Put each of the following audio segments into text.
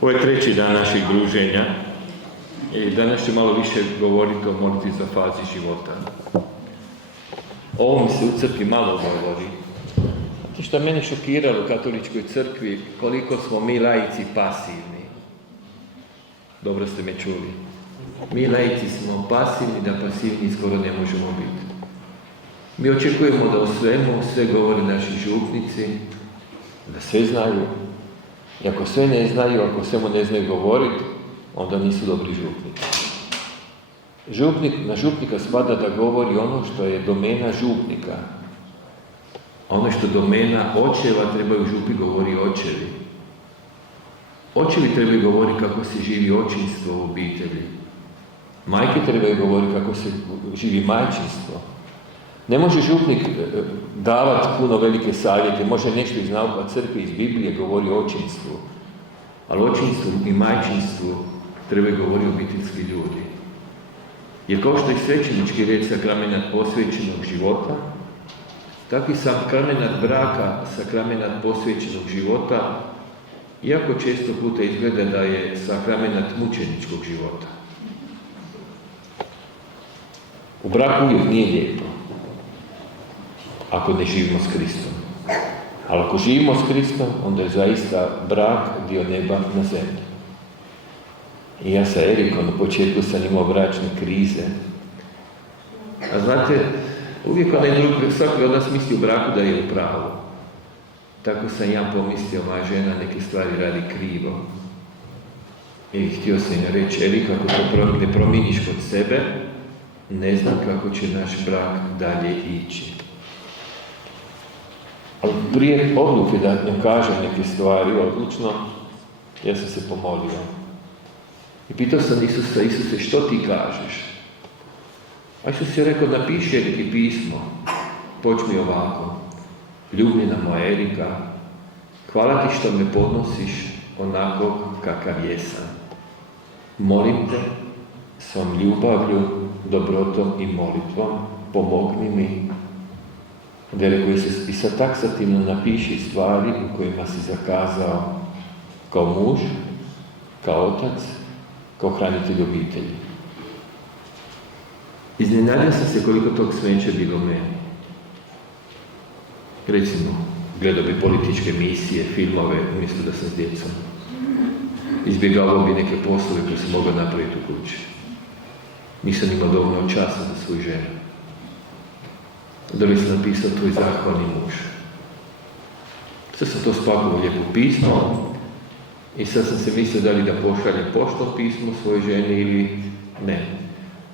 Ovo je treći dan našeg druženja i danas ću malo više govoriti o molitvi za fazi života. O ovom se u crkvi malo govori. Zato što mene šokiralo u katoličkoj crkvi koliko smo mi laici pasivni. Dobro ste me čuli. Mi laici smo pasivni, da pasivni skoro ne možemo biti. Mi očekujemo da o svemu sve govore naši župnici, da sve znaju. I ako sve ne znaju, ako svemu ne znaju govoriti, onda nisu dobri župnici. Na župnika spada da govori ono što je domena župnika. Ono što domena očeva, trebaju župi govori očevi. Očevi trebaju govoriti kako se živi očinstvo u obitelji. Majke trebaju govoriti kako se živi majčinstvo. Ne može župnik davati puno velike savjete, može nešto iz nauka crkve, iz Biblije govori o očinstvu. Ali očinstvu i majčinstvu trebaju govoriti obiteljski ljudi. Jer kao što je svećenički red sakramenat posvećenog života, tako i sakramenat braka, sakramenat posvećenog života, iako često puta izgleda da je sakramenat mučeničkog života. U braku uvijek nije lijepo, ako ne živimo s Kristom. Ali ako živimo s Kristom, onda je zaista brak dio neba na zemlji. I ja sa Erikom na početku sam imao bračne krize. A znate, uvijek svaki od nas misli u braku da je u pravu. Tako sam ja pomislio, moja žena neke stvari radi krivo. I htio sam joj reći, Erika, ako to ne promijeniš kod sebe, ne znam kako će naš brak dalje ići. Ali prije odluke da ne kažem neke stvari odlučno, ja sam se pomolio. I pitao sam Isusa, Isuse, što ti kažeš? A Isus je rekao, napiši Eriki pismo. Počmi ovako. Ljubljena moja Erika, hvala ti što me podnosiš onako kakav jesam. Molim te, svom ljubavlju, dobrotom i molitvom, pomogni mi. Da je rekao Isus, i sad taksativno napiši stvari u kojima si zakazao kao muž, kao otac, kao hranitelj obitelji. Iznenadio sam se koliko tog smeća bilo meni. Recimo, gledao bi političke emisije, filmove, umjesto da sam s djecom. Izbjegavao bi neke poslove koje sam mogao napraviti u kući. Nisam imao dovoljno časa za svoju ženu. Da li sam napisao tvoj zahvalni muž. Sad sam to spakovao lijepo pismo i sad sam se mislio da li da pošaljem poštom pismo svojoj ženi ili ne.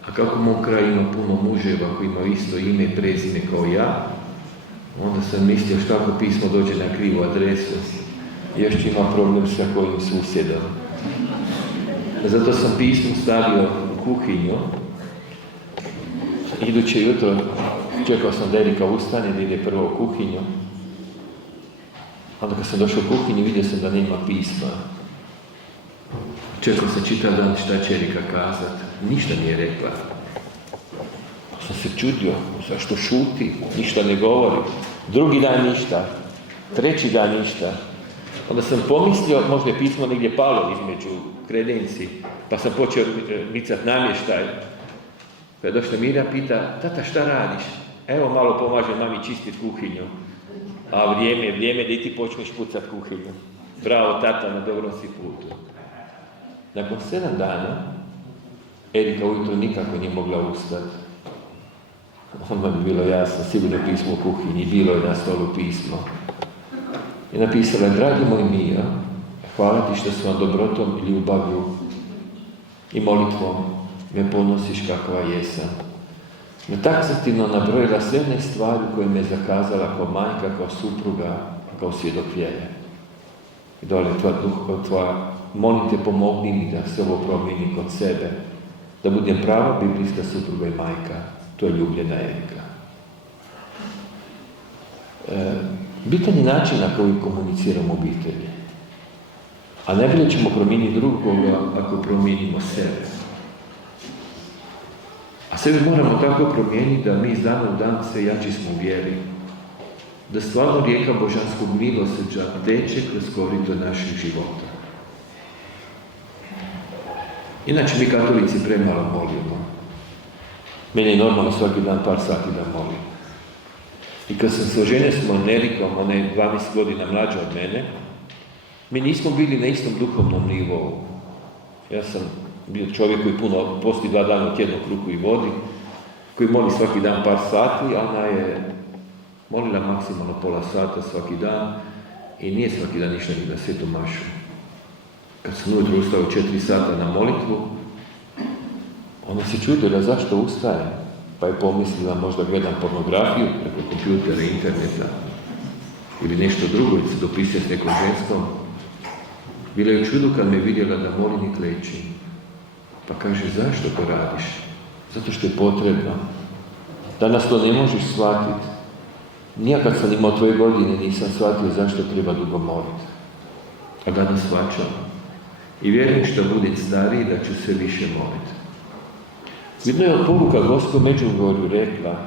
A kako mom kraju ima puno muževa koji imaju isto ime i prezime kao ja, onda sam mislio što ako pismo dođe na krivu adresu, još ću ima problem sa kojim susjedom. Zato sam pismo stavio u kuhinju. Iduće jutro čekao sam da Erika ustane, da ide prvo u kuhinju. Onda kad sam došao u kuhinju, vidio sam da nema pisma. Čekao sam čitav dan šta će Erika kazat. Ništa nije rekla. Sam se čudio, zašto šuti, ništa ne govori. Drugi dan ništa, treći dan ništa. Onda sam pomislio, možda je pismo negdje palo između kredenci, pa sam počeo micat namještaj. Pa je došla Mira, pita, tata šta radiš? Evo malo pomažem mami čistiti kuhinju. A vrijeme da i ti počneš pucat kuhinju. Bravo tata, na dobrom si putu. Nakon 7 dana, Erika ujutro nikako nije mogla ustati. Onda bi bilo jasno, sigurno pismo u kuhinji, bilo je na stolu pismo. I napisala, dragi moj Mija, hvala ti što s vam dobrotom i ljubavlju i molitvom me ponosiš kakva jesam. Me taksativno nabrojila sve one stvari koje me zakazala kao majka, kao supruga, kao svjedokvjelja. I dole tvoja, molim te, pomogni mi da se ovo promijeni kod sebe, da budem prava biblijska supruga i majka. To je ljubljena Erika. Bitan je način na koji komuniciramo obitelji. A najbolje ćemo promijeniti drugoga ako promijenimo sebe. A sebe moramo tako promijeniti da mi iz dana u dan sve jači smo u vjeri. Da stvarno rijeka božanskog milosrđa teče kroz korito naših života. Inače mi katolici premalo molimo. Meni je normalno svaki dan par sati da molim. I kad sam se oženio s Monerikom, ona je 12 godina mlađa od mene, mi nismo bili na istom duhovnom nivou. Ja sam bio čovjek koji puno posti 2 dana u tjednu kruhu i vodi, koji moli svaki dan par sati, a ona je molila maksimalno pola sata svaki dan i nije svaki dan išla ni na svetu mašu. Kad sam ujutro ustao 4 sata na molitvu, ona se čudila zašto ustaje, pa je pomislila možda gledam pornografiju preko kompjutera, interneta ili nešto drugo, ili se dopisuje s nekom ženskom. Bila je u čudu kad me vidjela da molim i klečim. Pa kaže, zašto to radiš? Zato što je potrebno. Danas to ne možeš shvatiti. Nija kad sam imao tvoje godine nisam shvatio zašto treba dugo moliti. A danas shvaćam. I vjerujem što budem stariji da ću sve više moliti. Jedna je od poruka Gospod Međugorju rekla,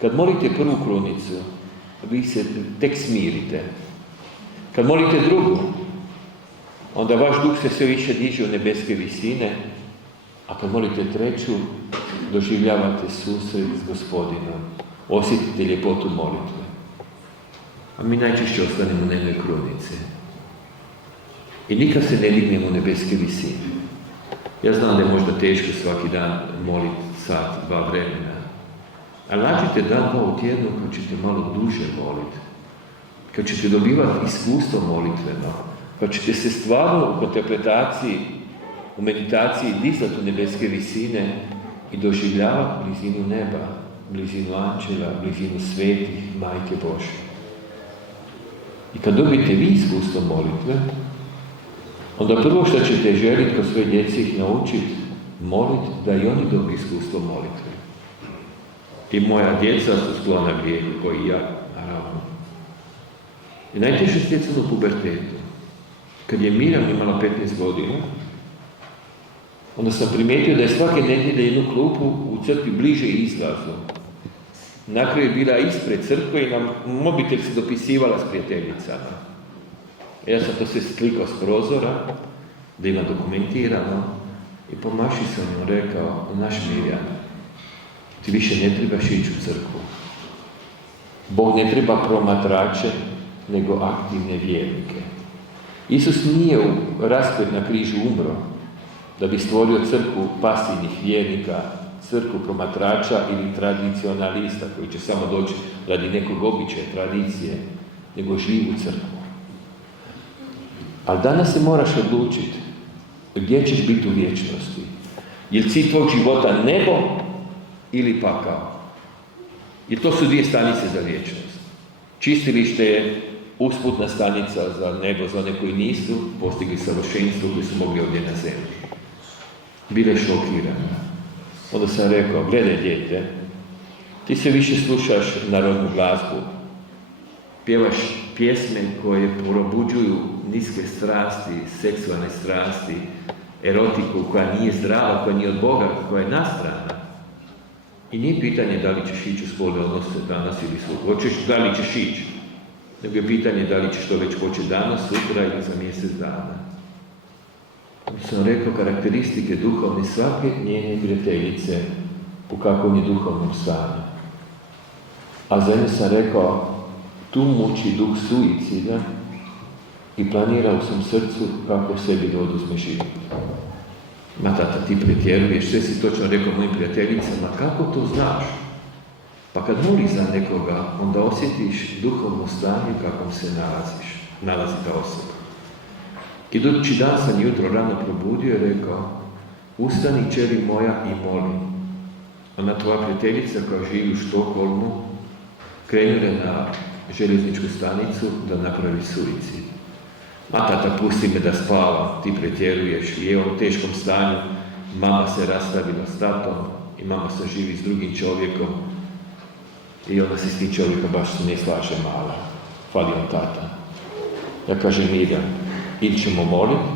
kad molite prvu krunicu, vi se tek smirite. Kad molite drugu, onda vaš duh se sve više diže u nebeske visine, a kad molite treću, doživljavate susret s Gospodinom, osjetite ljepotu molitve. A mi najčešće ostanemo na jednoj krunici. I nikad se ne dignemo u nebeske visine. Ja znam da je možda teško svaki dan moliti sat, 2 vremena, ali nađite dan, 2 u tjednu kad ćete malo duže moliti, kad ćete dobivati iskustvo molitveno, kad ćete se stvarno u kontemplaciji, u meditaciji dizati u nebeske visine i doživljavati blizinu neba, blizinu anđela, blizinu svetih, Majke Božje. I kad dobijete vi iskustvo molitve, onda prvo što ćete želiti kod svoje djece ih naučiti, moliti da i oni dobiju iskustvo molitve. I moja djeca su sklona grijehu, koji i ja, naravno. I najteže stjecano u pubertetu. Kad je Mirjam imala 15 godina, onda sam primijetio da je svake nedjelje jednu klupu u crkvi bliže izlazu. Na kraju je bila ispred crkve i na mobitel se dopisivala s prijateljicama. Ja sam to sve slikao s prozora, da ima dokumentirano, i po maši sam mu rekao, naš Mirjam, ti više ne trebaš ići u crkvu. Bog ne treba promatrače, nego aktivne vjernike. Isus nije u raspet na križu umro, da bi stvorio crkvu pasivnih vjernika, crkvu promatrača ili tradicionalista, koji će samo doći radi nekog običaja, tradicije, nego živu crkvu. Ali danas se moraš odlučiti gdje ćeš biti u vječnosti. Je li cilj tvojeg života nebo ili pakao? Jer to su 2 stanice za vječnost. Čistilište je usputna stanica za nebo, za one koji nisu postigli savršenstvo, koji su mogli ovdje na zemlji. Bile šokirane. Onda sam rekao, gledaj dijete, ti se više slušaš narodnu glazbu, pjevaš pjesme koje probuđuju niske strasti, seksualne strasti, erotiku koja nije zdrava, koja nije od Boga, koja je nastrana. I nije pitanje da li ćeš ići u spolne odnose danas ili sutra, da li ćeš ići, nego je pitanje da li ćeš to već početi danas, sutra ili za mjesec dana. Onda sam rekao karakteristike duhovne svake njene prijateljice u kakvom je duhovnom stanju. A za nju sam rekao, tu muči duh suicida i planira u svom srcu kako sebi da oduzme život. Ma tata, ti pretjeruješ, sve si točno rekao mojim prijateljicama, kako to znaš? Pa kad moliš za nekoga, onda osjetiš duhovno stanje kakvom se nalazi ta osoba. Idući dan sam jutro rano probudio i rekao, ustani čeri moja i moli. Ona tvoja prijateljica koja živi u Štokholmu krenula na željezničku stanicu da napravi suicid. Ma tata, pusti me da spavam, ti pretjeruješ, je u teškom stanju, mama se rastavila s tatom i mama se živi s drugim čovjekom i onda se s tim čovjekom baš se ne slaže mala. Fali on tata. Ja kažem, Mirjam, ili ćemo moliti,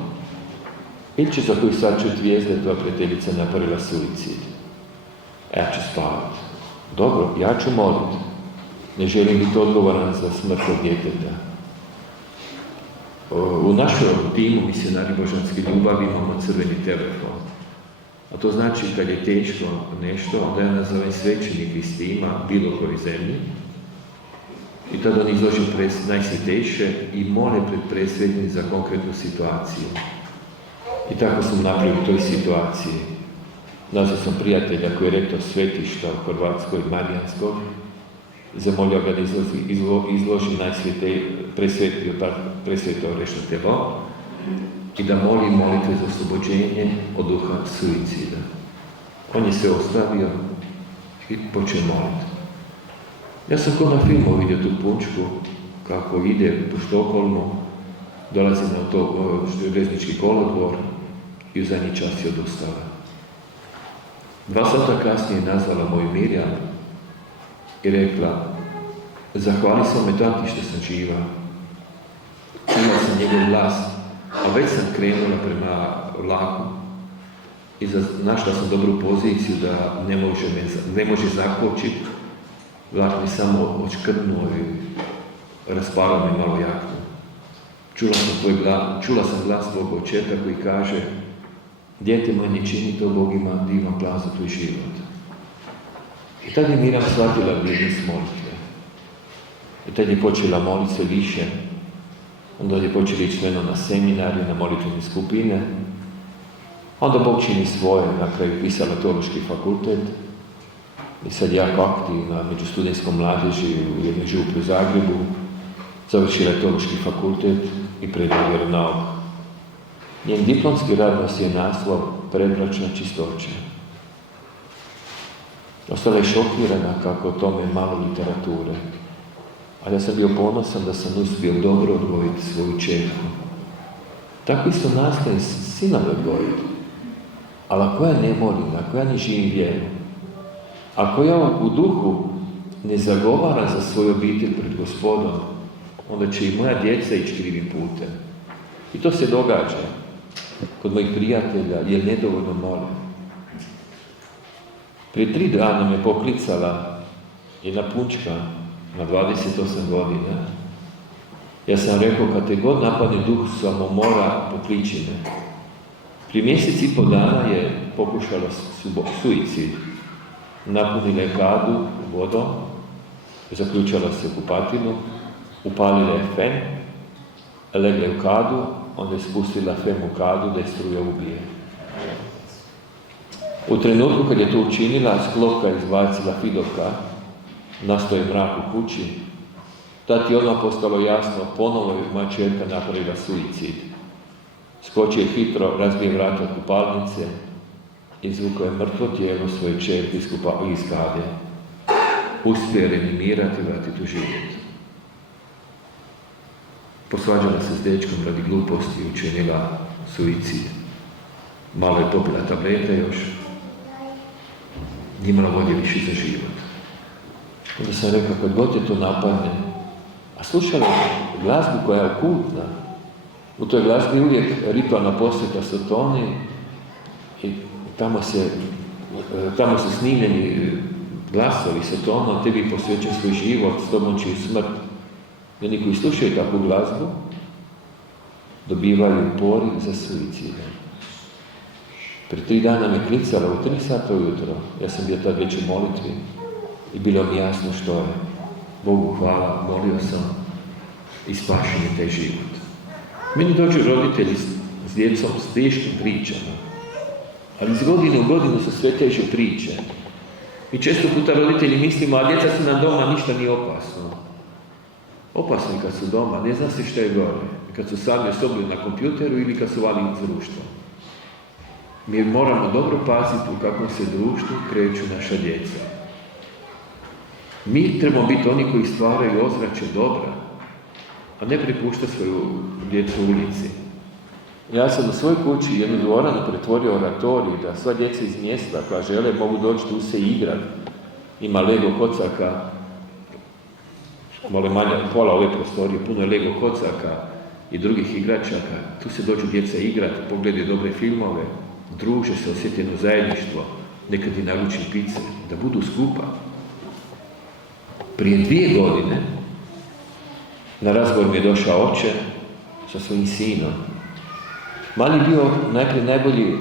ili će za koju sad čut vijest da je tvoja prijateljica napravila suicid. Ja ću spavati. Dobro, ja ću moliti. Ne želim biti odgovoran za smrt tog djeteta. U našoj timu misionari božanske ljubavi imamo crveni telefon. A to znači kad je teško nešto, da ja nazovem svećenik iz tima bilo koji zemlji i tada on izloži najsvetejše i mole pred presvetnim za konkretnu situaciju. I tako sam napravio u toj situaciji. Nazvao sam prijatelja koji je rektor svetišta u Hrvatskoj, Marijanskog, zamolio ga da izloži presvetio rešno telo i da moli molitve za oslobođenje od duha suicida. On je se ostavio i počeo moliti. Ja sam kao na filmu vidio tu punčku kako ide po Štokholmu, dolazi na to željeznički kolodvor i u zadnji čas je odustala. 2 sata kasnije je nazvala moju Mirjam i rekla: zahvali sam me tati što sam živa. Čula sam njegov glas, a već sam krenula prema vlaku i našla sam dobru poziciju da ne može zakočiti. Vlak mi samo odškrnuo i rasparao mi malo jaknu. Čula sam glas tvog očeta koji kaže: dijete moje, ne čini to, Bog ima divan plan za tvoj život. I tad je Mirjam shvatila vrijednost molitve. I tad je počela moliti se više. Onda je počela ići na seminarije, na molitvene skupine. Onda Bog čini svoje, na kraju pisala teološki fakultet. I sad jako aktivna među studentskom mladeži u jednoj župi u Zagrebu. Završila je teološki fakultet i predaje vjeronauk. Njen diplomski rad nosi je naslov Predbračna čistoća. Ostala je šokirana kako o tome malo literature. Ali ja sam bio ponosan da sam uspio dobro odgojiti svoju čerku. Tako isto nastojim sinove odgojiti. Ali ako ja ne molim, ako ja ne živim vjeru, ako ja u duhu ne zagovaram za svoju obitelj pred Gospodom, onda će i moja djeca ići krivim putem. I to se događa kod mojih prijatelja, jer nedovoljno molim. Prije 3 dana me poklicala jedna punčka na 28 godina. Ja sam rekao, kad te god napadne duh samomora, pokliči me. Prije mjesec i pol dana je pokušala suicid. Napunila je kadu vodom, zaključala se u kupatinu, upalila je fen, legla je u kadu, onda je spustila fen u kadu da je struja ubije. U trenutku kad je to učinila, s klopka je izbacila Fidovka, nastao je mrak u kući. Tad je odmah postalo jasno, ponovo je moja čerka napravila suicid. Skočio je hitro, razbije vrata kupalnice, izvukao je mrtvo tijelo svoje čerke iz kade. Uspio je reanimirati i vratiti u život. Posvađala se s dečkom radi gluposti i učinila suicid. Malo je popila tablete još. Nije imala volje više za život. Onda sam rekao, kad god je to napadne, a slušala glazbu koja je okultna, u toj glazbi je uvijek ritualna posveta Sotoni i tamo su snimljeni glasovi Sotona, tebi posvećen svoj život, s tobom će u smrt. I oni koji slušaju takvu glazbu, dobivaju poriv za suicide. Prije 3 dana me klicala u 3 sata ujutro, ja sam bio tad već u molitvi i bilo mi jasno što je. Bogu hvala, molio sam i spašen je taj život. Meni dođu roditelji s djecom s teškim pričama, ali iz godine u godinu su sve teže priče. Mi često puta roditelji mislimo, a djeca su nam doma, ništa nije opasno. Opasno je kad su doma, ne zna se što je gore. Kad su sami osobni na kompjuteru ili kad su vali iz društva. Mi moramo dobro paziti u kakvom se društvu kreću naša djeca. Mi trebamo biti oni koji stvaraju ozračje dobra, a ne prepuštati svoju djecu u ulici. Ja sam u svojoj kući jednu dvoranu pretvorio oratorij, da sva djeca iz mjesta koja žele mogu doći tu se igrati. Ima Lego kocaka, malo manje, pola ove prostorije, puno je Lego kocaka i drugih igračaka. Tu se dođu djeca igrati, pogledaju dobre filmove, druže se, osjeteno zajedništvo, nekad i naruči pice, da budu skupa. Prije 2 godine na razgovor mi je došao oče sa svojim sinom. Mali bio najprije najbolji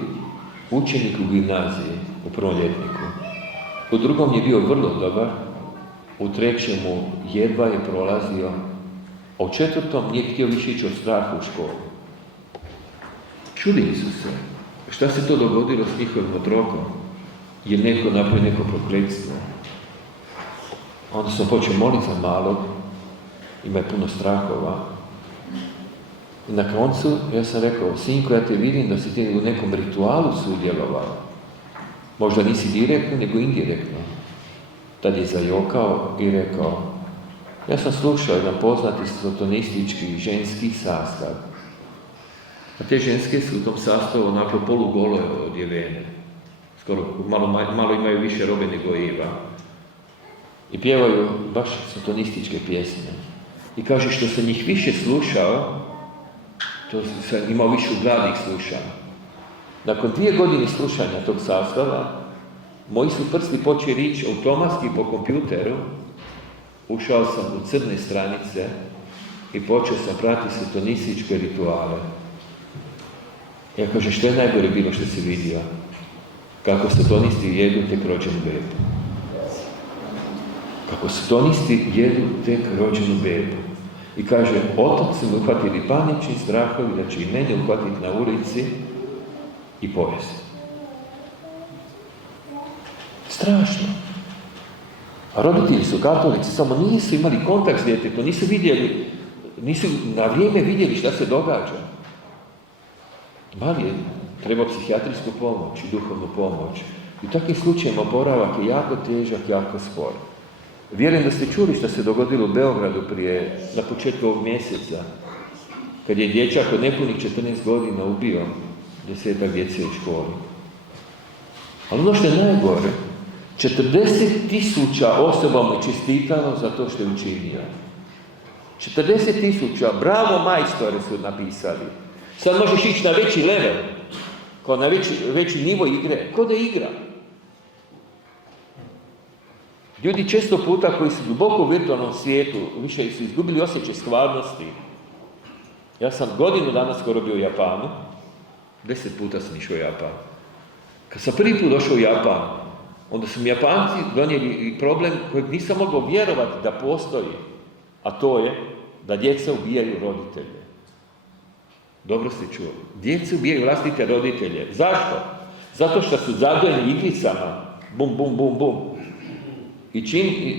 učenik u gimnaziji, u prvom ljetniku. U drugom je bio vrlo dobar, u trećemu jedva je prolazio, a u četvrtom nije htio više ići od straha u školu. Čudili su se. Šta se to dogodilo s njihovim otrokom? Je netko napravio neko prokletstvo? Onda sam počeo moliti za malog, ima je puno strahova. I na koncu ja sam rekao, sinko, ja te vidim da si ti u nekom ritualu sudjelovao. Možda nisi direktno, nego indirektno. Tad je zajokao i rekao, ja sam slušao jedan poznati satanistički ženski sastav. A te ženske su u tom sastavu onako polugole odjevene. Skoro malo imaju više robe nego Eva. I pjevaju baš satanističke pjesme. I kaže, što sam njih više slušao, to sam imao više ugradnih slušanja. Nakon 2 godine slušanja tog sastava, moji su prsti počeli ići automatski po kompjuteru, ušao sam u crne stranice i počeo sam pratiti satanističke rituale. Ja kaže, što je najgore bilo što si vidio? Kako satanisti jedu tek rođenu bebu. Kako satanisti jedu tek rođenu bebu. I kaže, otac su me uhvatili panični strahovi da će i mene uhvatiti na ulici i povesti. Strašno. A roditelji su katolici, samo nisu imali kontakt s djetetom, nisu vidjeli, nisu na vrijeme vidjeli šta se događa. Mali je, treba psihijatrijsku pomoć i duhovnu pomoć. I u takvim slučajima oporavak je jako težak, jako spor. Vjerujem da ste čuli što se dogodilo u Beogradu na početku ovog mjeseca, kad je dječak od nepunih 14 godina ubio 10 djece u školi. Ali ono što je najgore, 40.000 osoba mu je čestitalo za to što je učinio. 40.000, bravo majstore su napisali. Sad možeš ići na veći level, kao na veći nivo igre, kao da igra. Ljudi često puta koji su duboko u virtualnom svijetu, više su izgubili osjećaj stvarnosti. Ja sam godinu dana skoro bio u Japanu, 10 puta sam išao u Japan. Kad sam prvi put došao u Japan, onda su mi Japanci donijeli problem kojeg nisam mogao vjerovati da postoji, a to je da djeca ubijaju roditelje. Dobro ste čuli. Djeca ubijaju vlastite roditelje. Zašto? Zato što su zadojeni igricama. Bum, bum, bum, bum. I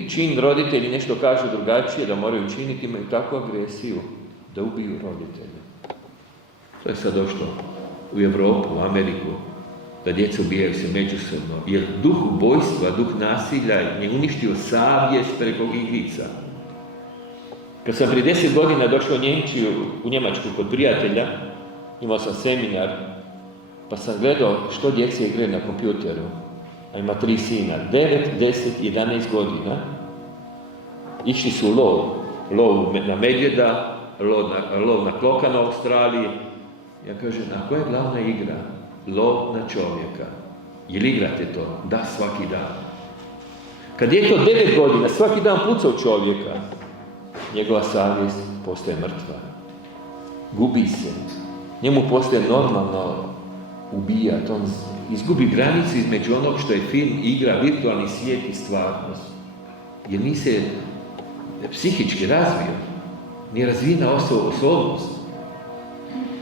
čim roditelji nešto kažu drugačije da moraju učiniti, imaju takvu agresiju da ubiju roditelje. To je sad došlo u Europu, u Ameriku, da djeca ubijaju se međusobno. Jer duh ubojstva, duh nasilja je uništio savjest preko igrica. Kad sam prije 10 godina došao u Njemačku kod prijatelja, imao sam seminar, pa sam gledao što djece igraju na kompjuteru. A ima 3 sina, 9, 10, 11 godina. Išli su lov na medvjeda, lov na kloka u Australiji. Ja kažem, a koja je glavna igra? Lov na čovjeka. Jel igrate to? Da, svaki dan. Kad je to 9 godina, svaki dan puca u čovjeka, njegova savjest postaje mrtva. Gubi se. Njemu postaje normalno ubijati. On izgubi granicu između onog što je film, igra, virtualni svijet i stvarnost. Jer nije se psihički razvio. Nije razvijena osobnost.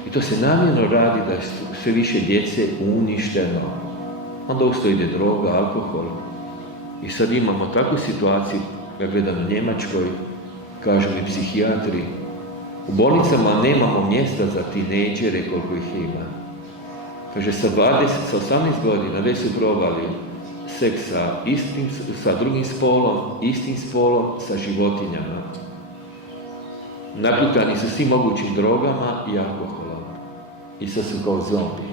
I to se namjerno radi da je sve više djece uništeno. Onda usto ide droga, alkohol. I sad imamo takvu situaciju, ja gledam na Njemačkoj, kažu mi psihijatri, u bolnicama nemamo mjesta za tinejdžere koliko ih ima. Kaže, sa 18 godina već su probali seks sa drugim spolom, istim spolom, sa životinjama. Naputani su svim mogućim drogama i alkoholom. I sad su kao zombi.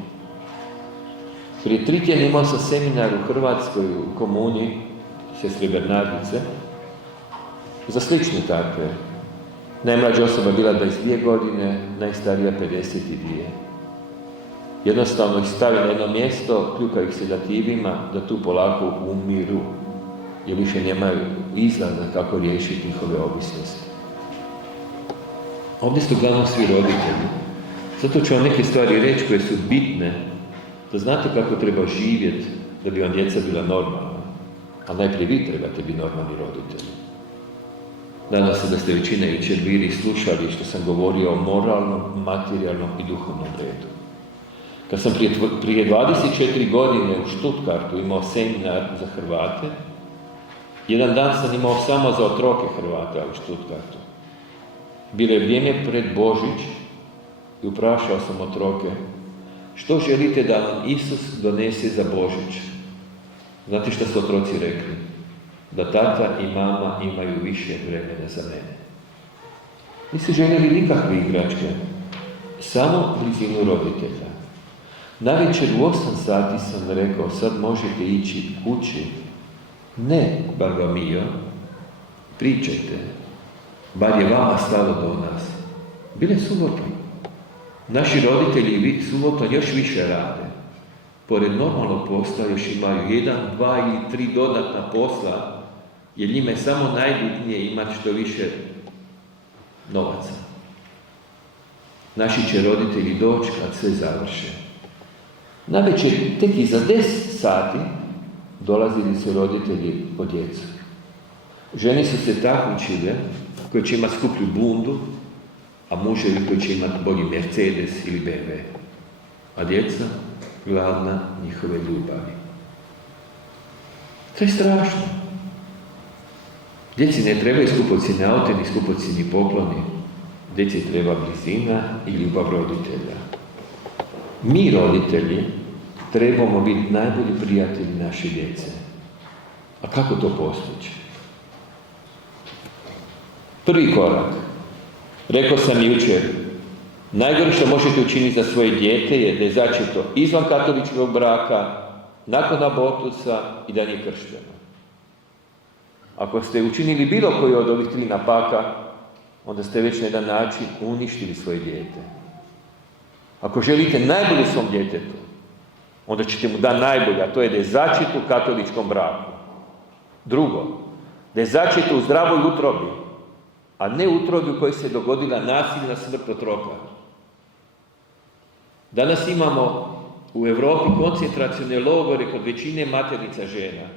Prije 3 tjedna imao sam seminar u Hrvatskoj, u komuniji, sestre Bernardice, za slične takve. Najmlađa osoba bila 22 godine, najstarija 52. Jednostavno ih stavi na jedno mjesto, kljuka ih sedativima, da tu polako umiru, jer više nemaju izlaza kako riješiti njihove ovisnosti. Ovdje su uglavnom svi roditelji. Zato ću vam neke stvari reći koje su bitne da znate kako treba živjeti da bi vam djeca bila normalna. A najprije vi trebate biti normalni roditelji. Nadam se da ste većina jučer bili i slušali što sam govorio o moralnom, materijalnom i duhovnom redu. Kad sam prije 24 godine u Stuttgartu imao seminar za Hrvate, jedan dan sam imao samo za otroke Hrvata u Stuttgartu. Bilo je vrijeme pred Božić i uprašao sam otroke, što želite da vam Isus donese za Božić? Znate što su otroci rekli? Da tata i mama imaju više vremena za mene. Nisu željeli nikakve igračke, samo blizinu roditelja. Navečer u 8 sati sam rekao, sad možete ići kući. Ne, Bartolomeo, pričajte, bar je vama stalo do nas. Bile subota. Naši roditelji subotom još više rade. Pored normalnog posla još imaju 1, 2 ili 3 dodatna posla, jer njima je samo najbitnije imati što više novaca. Naši će roditelji doći kad sve završe. Navečer, tek iza 10 sati, dolazili su roditelji po djecu. Žene su se takmičile koje će imati skuplju bundu, a muževi koji će imati bolji Mercedes ili BMW. A djeca gladna njihove ljubavi. To je strašno. Djeci ne trebaju skupocjene aute ni skupocjeni pokloni. Djeci treba blizina i ljubav roditelja. Mi, roditelji, trebamo biti najbolji prijatelji naše djece. A kako to postići? Prvi korak. Rekao sam jučer, najgore što možete učiniti za svoje dijete je da je začeto izvan katoličkog braka, nakon abortusa i da nije kršteno. Ako ste učinili bilo koji od ovih 3 napaka, onda ste već na jedan način uništili svoje dijete. Ako želite najbolje svom djetetu, onda ćete mu dati najbolje, a to je da je začet u katoličkom braku. Drugo, da je začet u zdravoj utrobi, a ne utrobi u kojoj se dogodila nasilna smrt otroka. Danas imamo u Europi koncentracione logore kod većine maternica žena.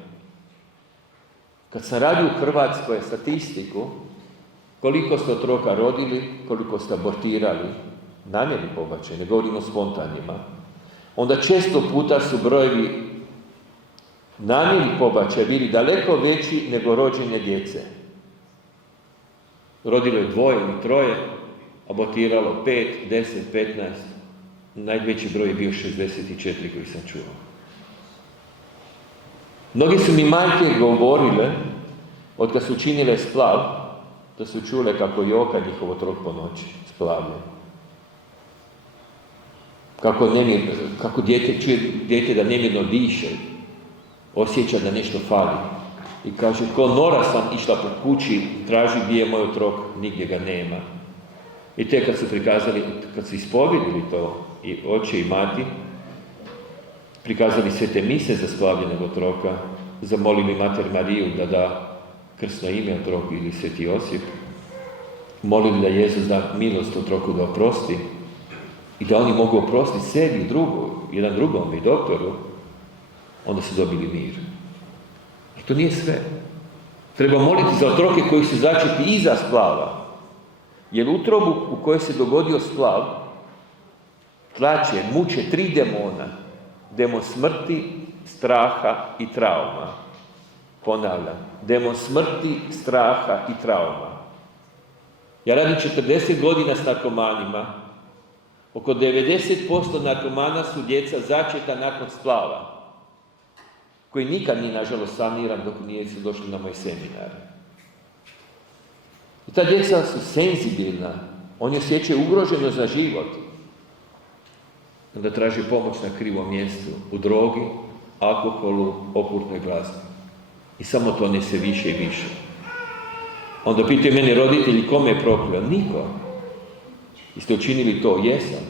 Kad sam radio u Hrvatskoj statistiku, koliko ste otroka rodili, koliko ste abortirali, namjerni pobačaj, ne govorimo o spontanima, onda često puta su brojevi namjernih pobačaja bili daleko veći nego rođenje djece. Rodilo je 2 ili 3, abortiralo 5, 10, 15, najveći broj je bio 64 koji sam čuo. Mnogi su mi majke govorile, od kad su činile splav, da su čule kako joka njihov otrok po noći splavlja. Kako dijete čuje dijete da nemirno diše, osjeća da nešto fali. I kaže, ko nora sam išla po kući, traži gdje je moj otrok, nigdje ga nema. I te kad su prikazali, kad su ispovedili to, i oče i mati, prikazali svete mise za splavljenog otroka, zamolili Mater Mariju da da krstno ime otroku ili Sveti Josip, molili da Jezus da milost otroku da oprosti i da oni mogu oprostiti sebi, jedan drugom i doktoru, onda su dobili mir. I to nije sve. Treba moliti za otroke koji su začeti iza splava. Jer utrobu u kojoj se dogodio splav tlače, muče 3 demona. Demon smrti, straha i trauma. Ponavljam, demon smrti, straha i trauma. Ja radim 40 godina s narkomanima. Oko 90% narkomana su djeca začeta nakon splava, koji nikad nije, nažalost, saniran dok nisu došli na moj seminar. I ta djeca su senzibilna, oni osjećaju ugroženost za život. Onda traže pomoć na krivom mjestu, u drogi, alkoholu, okultnoj glazbi. I samo to nese više i više. Onda pitaju mene roditelji, kome je prokleo? Niko. Jeste učinili to? Jesam.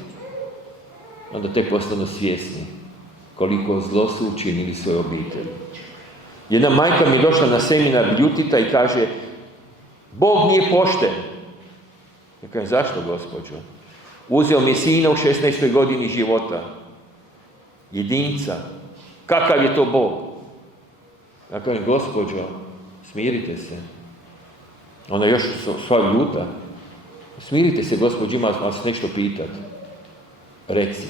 Onda tek postanu svjesni koliko zlo su učinili svoje obitelji. Jedna majka mi je došla na seminar ljutita i kaže, Bog nije pošten. Ja kažem, zašto, gospođo? Uzeo mi sina u 16. godini života. jedinca. Kakav je to Bog? Ja kažem, gospođo, smirite se. Ona još sva ljuta. Smirite se, gospođo, ima vas nešto pitati. Reci.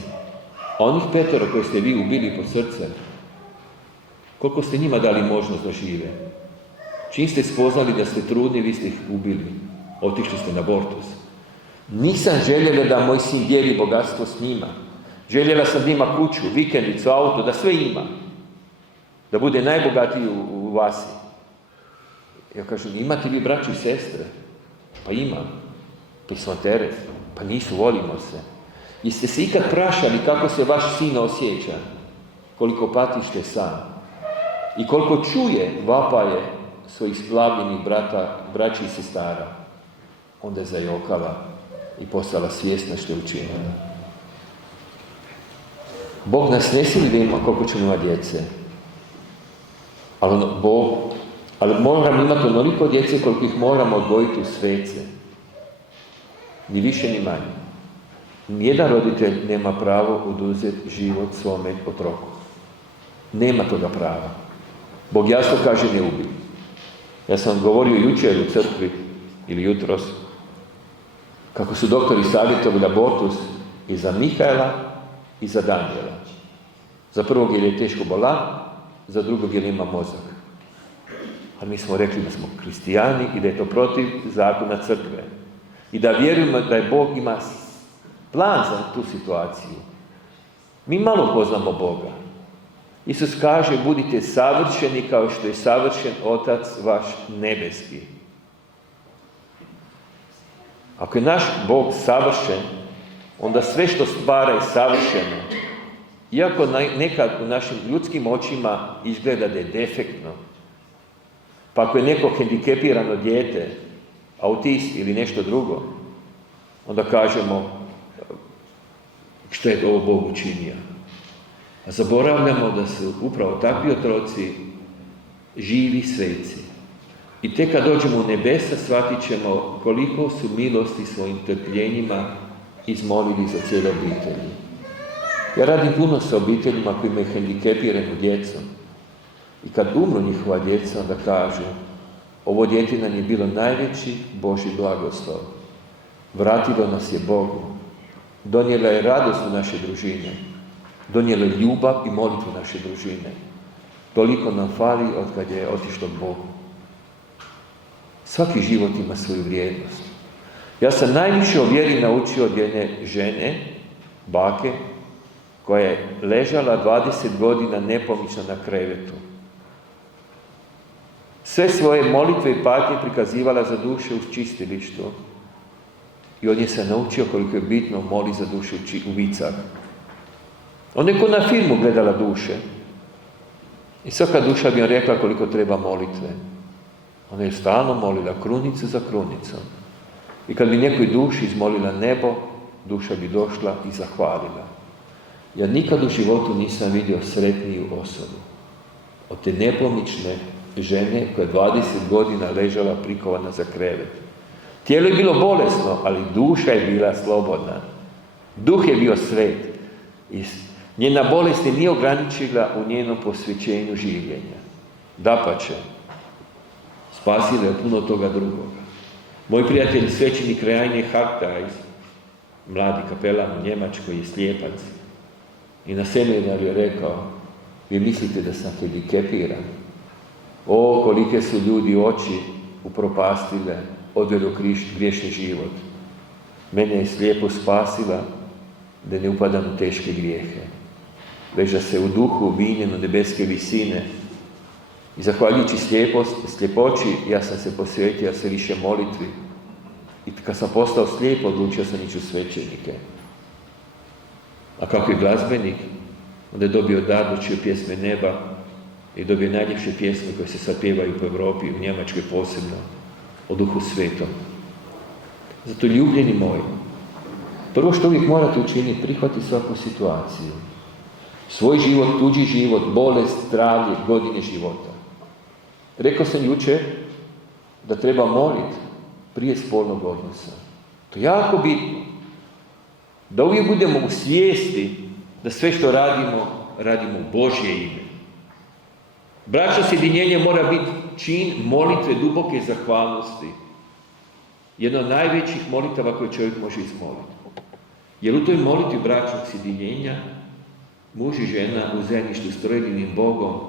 A onih 5 koje ste vi ubili po srce, koliko ste njima dali možnost da žive? Čim ste spoznali da ste trudni, vi ste ih ubili. Otišli ste na abortus. Nisam željela da moj sin dijeli bogatstvo s njima. Željela sam da ima kuću, vikendicu, auto, da sve ima. Da bude najbogatiji u vasi. Ja kažem, imate vi braću i sestre? Pa imam. Pa smo teret. Pa nisu, volimo se. Jeste se ikad prašali kako se vaš sin osjeća? Koliko patište sam? I koliko čuje vapaje svojih splavljenih braća i sestara? Onda je zajokala i postala svjesna što je učinila. Bog nas ne sili da ima koliko ćemo imati djece. Ali moramo imati onoliko djece koliko ih moramo odgojiti u svece. Ni više ni manje. Nijedan roditelj nema pravo oduzeti život svome otroku. Nema toga prava. Bog jasno kaže ne ubij. Ja sam govorio jučer u crkvi ili jutros kako su doktori savjetovali abortus i za Mihajla i za Danijela. Za prvog jer je teško bolan, za drugog jer ima mozak. Ali mi smo rekli da smo kristijani i da je to protiv zakona crkve. I da vjerujemo da je Bog ima plan za tu situaciju. Mi malo poznamo Boga. Isus kaže, budite savršeni kao što je savršen Otac vaš nebeski. Ako je naš Bog savršen, onda sve što stvara je savršeno. Iako nekad u našim ljudskim očima izgleda da je defektno. Pa ako je neko hendikepirano dijete, autist ili nešto drugo, onda kažemo što je ovo Bog učinio. A zaboravljamo da su upravo takvi otroci živi sveci. I tek kad dođemo u nebesa, shvatit ćemo koliko su milosti svojim trpljenjima izmolili za cijele obitelji. Ja radim puno sa obiteljima koji imaju hendikepiranu djecu. I kad umru njihova djeca, onda kažu, ovo dijete nam je bilo najveći Božji blagoslov. Vratilo nas je Bogu. Donijela je radost u naše družine. Donijela je ljubav i molitvu naše družine. Toliko nam fali od kad je otišlo k Bogu. Svaki život ima svoju vrijednost. Ja sam najviše o vjeri naučio od jedne žene, bake, koja je ležala 20 godina nepomična na krevetu. Sve svoje molitve i patnje prikazivala za duše u čistilištu. I od nje sam naučio koliko je bitno moli za duše u vicah. Ona je ko na filmu gledala duše. I svaka duša bi joj rekla koliko treba molitve. Ona je stalno molila krunicu za krunicom. I kad bi nekoj duši izmolila nebo, duša bi došla i zahvalila. Ja nikad u životu nisam vidio sretniju osobu od te nepomične žene koja je 20 godina ležala prikovana za krevet. Tijelo je bilo bolesno, ali duša je bila slobodna. Duh je bio svet. I njena bolest je nije ograničila u njenom posvećenju življenja. Dapače, spasila je puno toga drugoga. Moj prijatelj, svećenik Reine Hartajs, mladi kapelan u Njemačkoj, je slijepac. I na seminaru je rekao, vi mislite da sam hendikepiran? O, kolike su ljudi oči upropastile, odveli u griješni život. Mene je slijepo spasila da ne upadam u teške grijehe. Leža se u duhu uvinjen u nebeske visine. I zahvaljujući sljepoći, ja sam se posvetio sve više molitvi. I kad sam postao slijep, odlučio sam ići u svećenike. A kako je glazbenik, onda je dobio dar da čuje pjesme neba i dobio najljepše pjesme koje se sad pjevaju po Europi, u Njemačkoj posebno, o Duhu Svetom. Zato, ljubljeni moji, prvo što uvijek morate učiniti, prihvatiti svaku situaciju. Svoj život, tuđi život, bolest, zdravlje, godine života. Rekao sam jučer da treba moliti prije spolnog odnosa. To je jako bitno. Da uvijek budemo u svijesti da sve što radimo radimo u Božje ime. Bračno sjedinjenje mora biti čin molitve duboke zahvalnosti. Jedna od najvećih molitava koje čovjek može izmoliti. Jer u toj molitvi bračnog sjedinjenja muž i žena u zajedništvu s trojedinim Bogom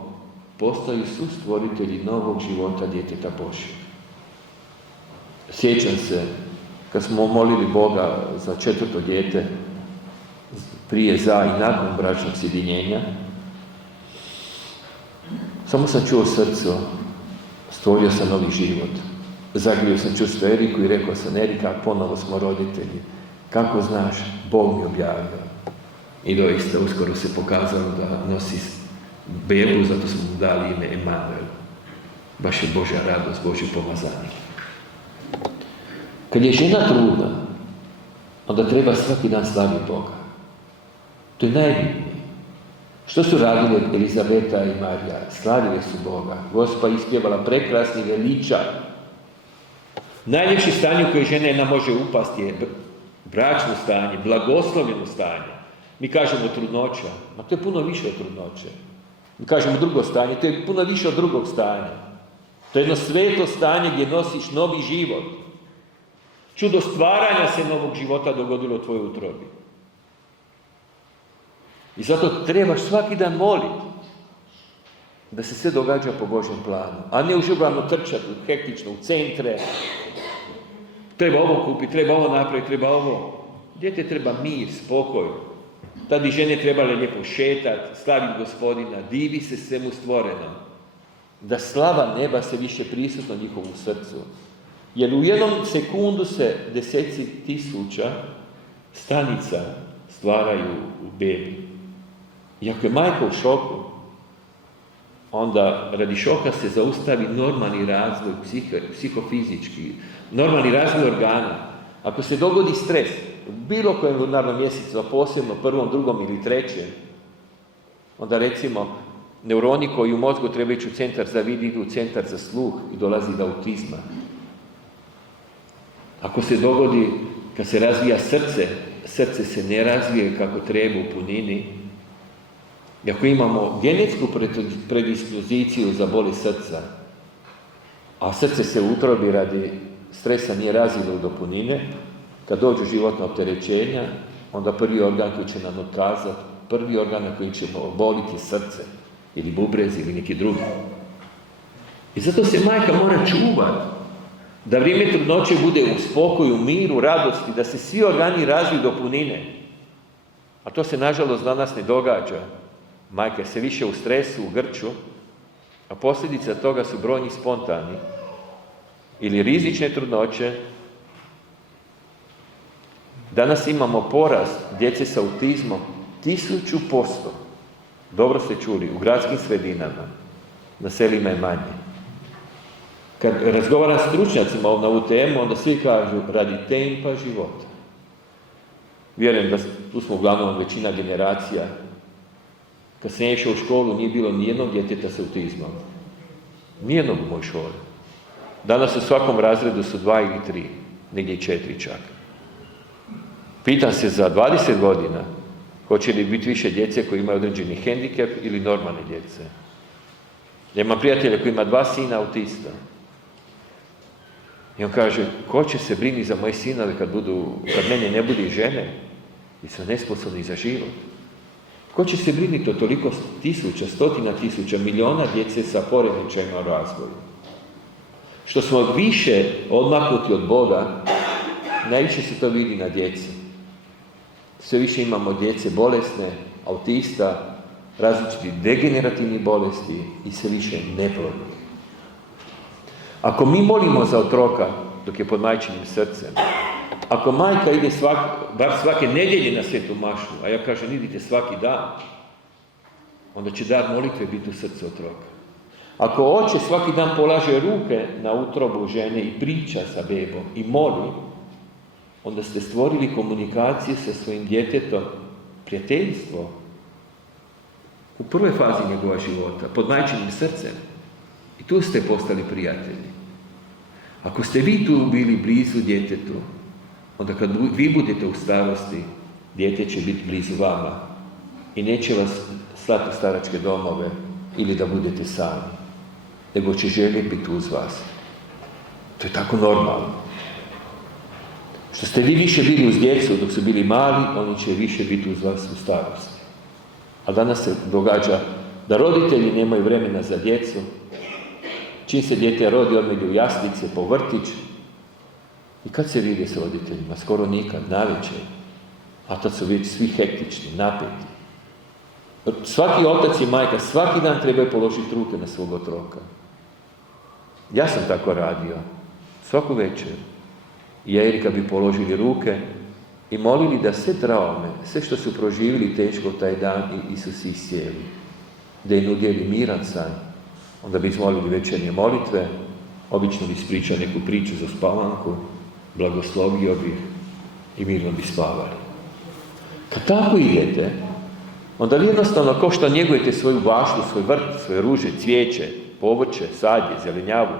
postaju sustvoritelji novog života djeteta Božjeg. Sjećam se, kad smo molili Boga za 4. dijete, prije, za i nakon bračnog sjedinjenja, samo sam čuo srce, stvorio sam novi život. Zagrio sam čustvo Eriku i rekao sam, Erika, ponovo smo roditelji. Kako znaš, Bog mi objavio. I doista, uskoro se pokazalo da nosi bebu, zato smo mu dali ime Emanuel. Baš je Božja radost, Božje pomazanje. Kad je žena trudna, onda treba svaki dan slaviti Boga. To je najbitnije. Što su radile Elizabeta i Marija? Slavile su Boga. Gospa ispjevala prekrasni veliča. Najljepše stanje u koje žena jedna može upasti je bračno stanje, blagoslovljeno stanje. Mi kažemo trudnoća, a to je puno više od trudnoće. Mi kažemo drugo stanje, to je puno više od drugog stanja. To je jedno sveto stanje gdje nosiš novi život. Čudo stvaranja se novog života dogodilo u tvojoj utrobi. I zato trebaš svaki dan moliti da se sve događa po Božjem planu, a ne užurbano trčati hektično u centre. Treba ovo kupiti, treba ovo napraviti, treba ovo. Dijete treba mir, spokoj. Tad bi žene trebale lijepo šetati, slaviti Gospodina, divi se svemu stvorenom. Da slava neba se više prisutno njihovu srcu. Jer u jednom sekundu se deseci tisuća stanica stvaraju u bebi. I ako je majka u šoku, onda radi šoka se zaustavi normalni razvoj psihofizički, normalni razvoj organa. Ako se dogodi stres, u bilo kojem lunarnom mjesecu, a posebno 1., 2. ili 3., onda recimo neuroni koji u mozgu trebaju ići u centar za vid, idu u centar za sluh i dolazi do autizma. Ako se dogodi, kad se razvija srce se ne razvije kako treba u punini. I ako imamo genetsku predispoziciju za boli srca, a srce se u utrobi radi stresa nije razvilo do punine, kad dođu životna opterećenja, onda prvi organ koji će nam otkazati, prvi organ na koji ćemo boliti srce, ili bubrez, ili neki drugi. I zato se majka mora čuvati, da vrijeme trudnoće bude u spokoju, miru, radosti, da se svi organi razviju do punine. A to se, nažalost, danas ne događa. Majka je sve više u stresu, u grču, a posljedica toga su brojni spontani ili rizične trudnoće. Danas imamo porast djece sa autizmom 1000%. Dobro ste čuli, u gradskim sredinama, na selima je manje. Kad razgovaram s stručnjacima na ovu temu, onda svi kažu radi tempa života. Vjerujem da tu smo uglavnom većina generacija. Kad sam išao u školu, nije bilo nijednog djeteta s autizmom. Nijednog u mojoj školi. Danas u svakom razredu su 2 ili 3, negdje 4 čak. Pitam se za 20 godina, hoće li biti više djece koji imaju određeni hendikep ili normalne djece. Ja imam prijatelja koji ima 2 sina autista. I on kaže, ko će se brini za moje sinove kad mene ne bude žene i su nesposobni za život? Ko će se briniti o toliko tisuća, stotina tisuća, miliona djece sa poremećajima u razvoju? Što smo više odmaknuti od Boga, najviše se to vidi na djeci. Sve više imamo djece bolesne, autista, različitih degenerativnih bolesti i sve više neplodnih. Ako mi molimo za otroka dok je pod majčinim srcem, ako majka ide bar svake nedjelje na svetu mašu, a ja kažem idite svaki dan, onda će dar molitve biti u srcu otroka. Ako oče svaki dan polaže ruke na utrobu žene i priča sa bebom i moli, onda ste stvorili komunikacije sa svojim djetetom, prijateljstvo, u prvoj fazi njegova života, pod majčinim srcem. I tu ste postali prijatelji. Ako ste vi tu bili blizu djetetu, onda kad vi budete u starosti, dijete će biti blizu vama i neće vas slati u staračke domove ili da budete sami, nego će željeti biti uz vas. To je tako normalno. Što ste vi više bili uz djecu dok su bili mali, oni će više biti uz vas u starosti. A danas se događa da roditelji nemaju vremena za djecu. Čim se dijete rodi, odmah ide u jaslice, po vrtić. I kad se vide s roditeljima? Skoro nikad, navečer. A tad su već svi hektični, napeti. Svaki otac i majka svaki dan trebaju položiti ruke na svog otroka. Ja sam tako radio. Svaku večer. I ja i Erika bi položili ruke i molili da sve traume, sve što su proživjeli teško taj dan, i Isus iscijeli. Da im udjeli miran san. Onda bi izmolili večernje molitve, obično bi ispričao neku priču za spavanku, blagoslovio bi i mirno bi spavali. Kad tako idete, onda vi jednostavno, kao što njegujete svoju baštu, svoj vrt, svoje ruže, cvijeće, povrće, sadje, zelenjavu,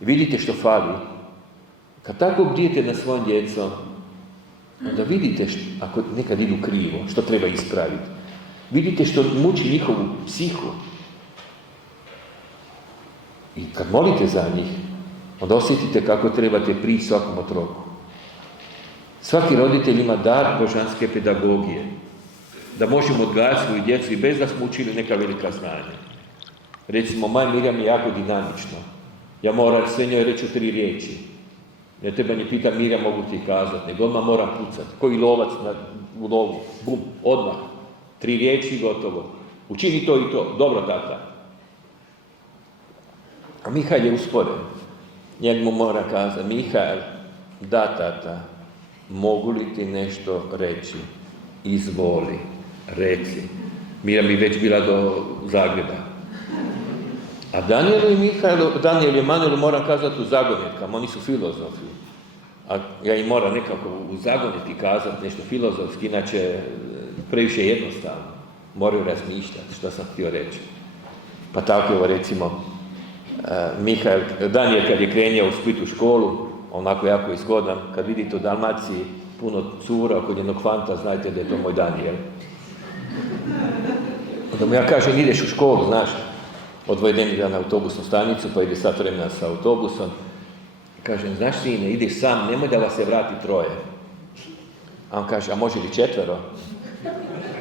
i vidite što fali, kad tako bdijete na svojom djecom, onda vidite ako nekad idu krivo, što treba ispraviti. Vidite što muči njihovu psihu. I kad molite za njih, onda osjetite kako trebate prići svakom otroku. Svaki roditelj ima dar božanske pedagogije. Da možemo odgajati svoju djecu i bez da smo učili neka velika znanja. Recimo, moja Mirjam je jako dinamično. Ja moram sve njoj reći u 3 riječi. Ne treba ni pita Mirjam, mogu ti kazati, nego odmah moram pucati. Koji lovac u lovu. Bum, odmah. 3 riječi i gotovo. Učini to i to. Dobro, tata. A Mihael je usporen. Njemu mora kazati, Mihael, da, tata, mogu li ti nešto reći? Izvoli, reci. Mirjam bi već bila do Zagreba. A Danijelu i Emanuelu moram kazati u zagonetkama, oni su filozofi. A ja im moram nekako u zagonetki kazati nešto filozofski, inače previše jednostavno. Moraju razmišljati što sam htio reći. Pa tako evo recimo, Danijel kad je krenio u Splitu školu, onako jako izgodan, kad vidite u Dalmaciji puno cura oko njenog fanta, znajte da je to moj Danijel. Onda mu ja kažem, ideš u školu, znaš, odveden ga na autobusnu stanicu, pa ide sat vremena sa autobusom. Kažem, znaš sine, ideš sam, nemoj da vas se vrati 3. A on kaže, a može li 4?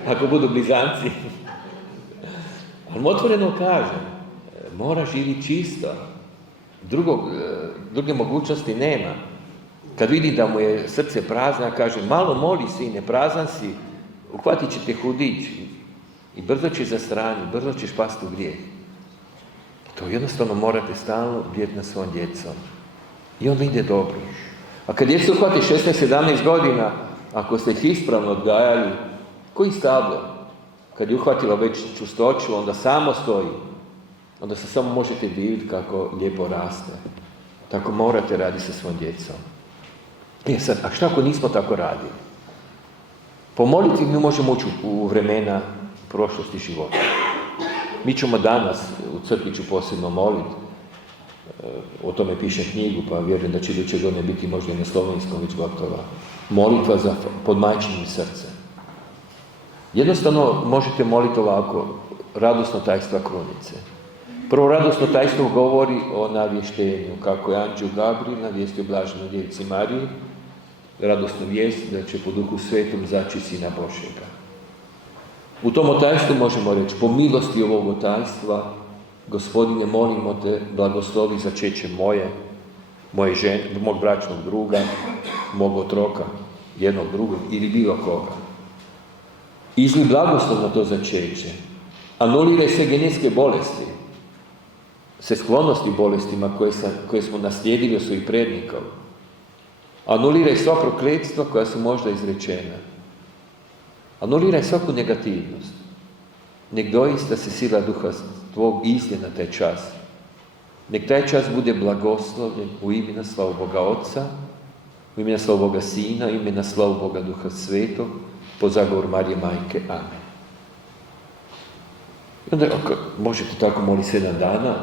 Ako budu blizanci. Ali mu otvoreno kažem, mora živjeti čisto. Druge mogućnosti nema. Kad vidi da mu je srce prazno, kaže, malo moli sine, prazan si, uhvatit će te hudić i brzo ćeš zastraniti, brzo ćeš pasti u grijeh. To jednostavno morate stalno bdjeti na svojom djecom. I onda ide dobro. A kad djeca uhvati 16-17 godina, ako ste ih ispravno odgajali, koji stablo? Kad je uhvatila već čustoću, onda samo stoji. Onda se samo možete diviti kako lijepo raste. Tako morate raditi sa svojom djecom. Sad, a šta ako nismo tako radili? Po molitvi mi možemo ući u vremena prošlosti života. Mi ćemo danas, u crkvi ću posebno moliti, o tome pišem knjigu, pa vjerujem da će iduće godine biti možda i na slovenskom već gotova. Molitva za pod majčinim srcem. Jednostavno možete moliti ovako, radosno tajstva krunice. Prvo radosno tajstvo govori o navještenju, kako je anđeo Gabriel navijestio blaženoj djevici Mariji, radosnu vijest da će po Duhu Svetom zaći Sina Božjega. U tom otajstvu možemo reći, po milosti ovog otajstva, Gospodine, molimo te, blagoslovi začeće moje žene, mog bračnog druga, mog otroka, jednog drugog ili bilo koga. Izli blagoslov na to začeće. Anuliraj sve genetske bolesti, sve sklonosti bolestima koje smo naslijedili od svojih prednikov. Anuliraj sva prokletstva koja su možda izrečena. Anuliraj svaku negativnost. Nek doista se sila Duha tvog izlije na taj čas. Nek taj čas bude blagoslovljen u imena slavu Boga Otca, u imena slavu Boga Sina, u imena slavu Boga Duha Svetog, po zagovoru Marije Majke. Amen. I onda možete tako moliti 7 dana,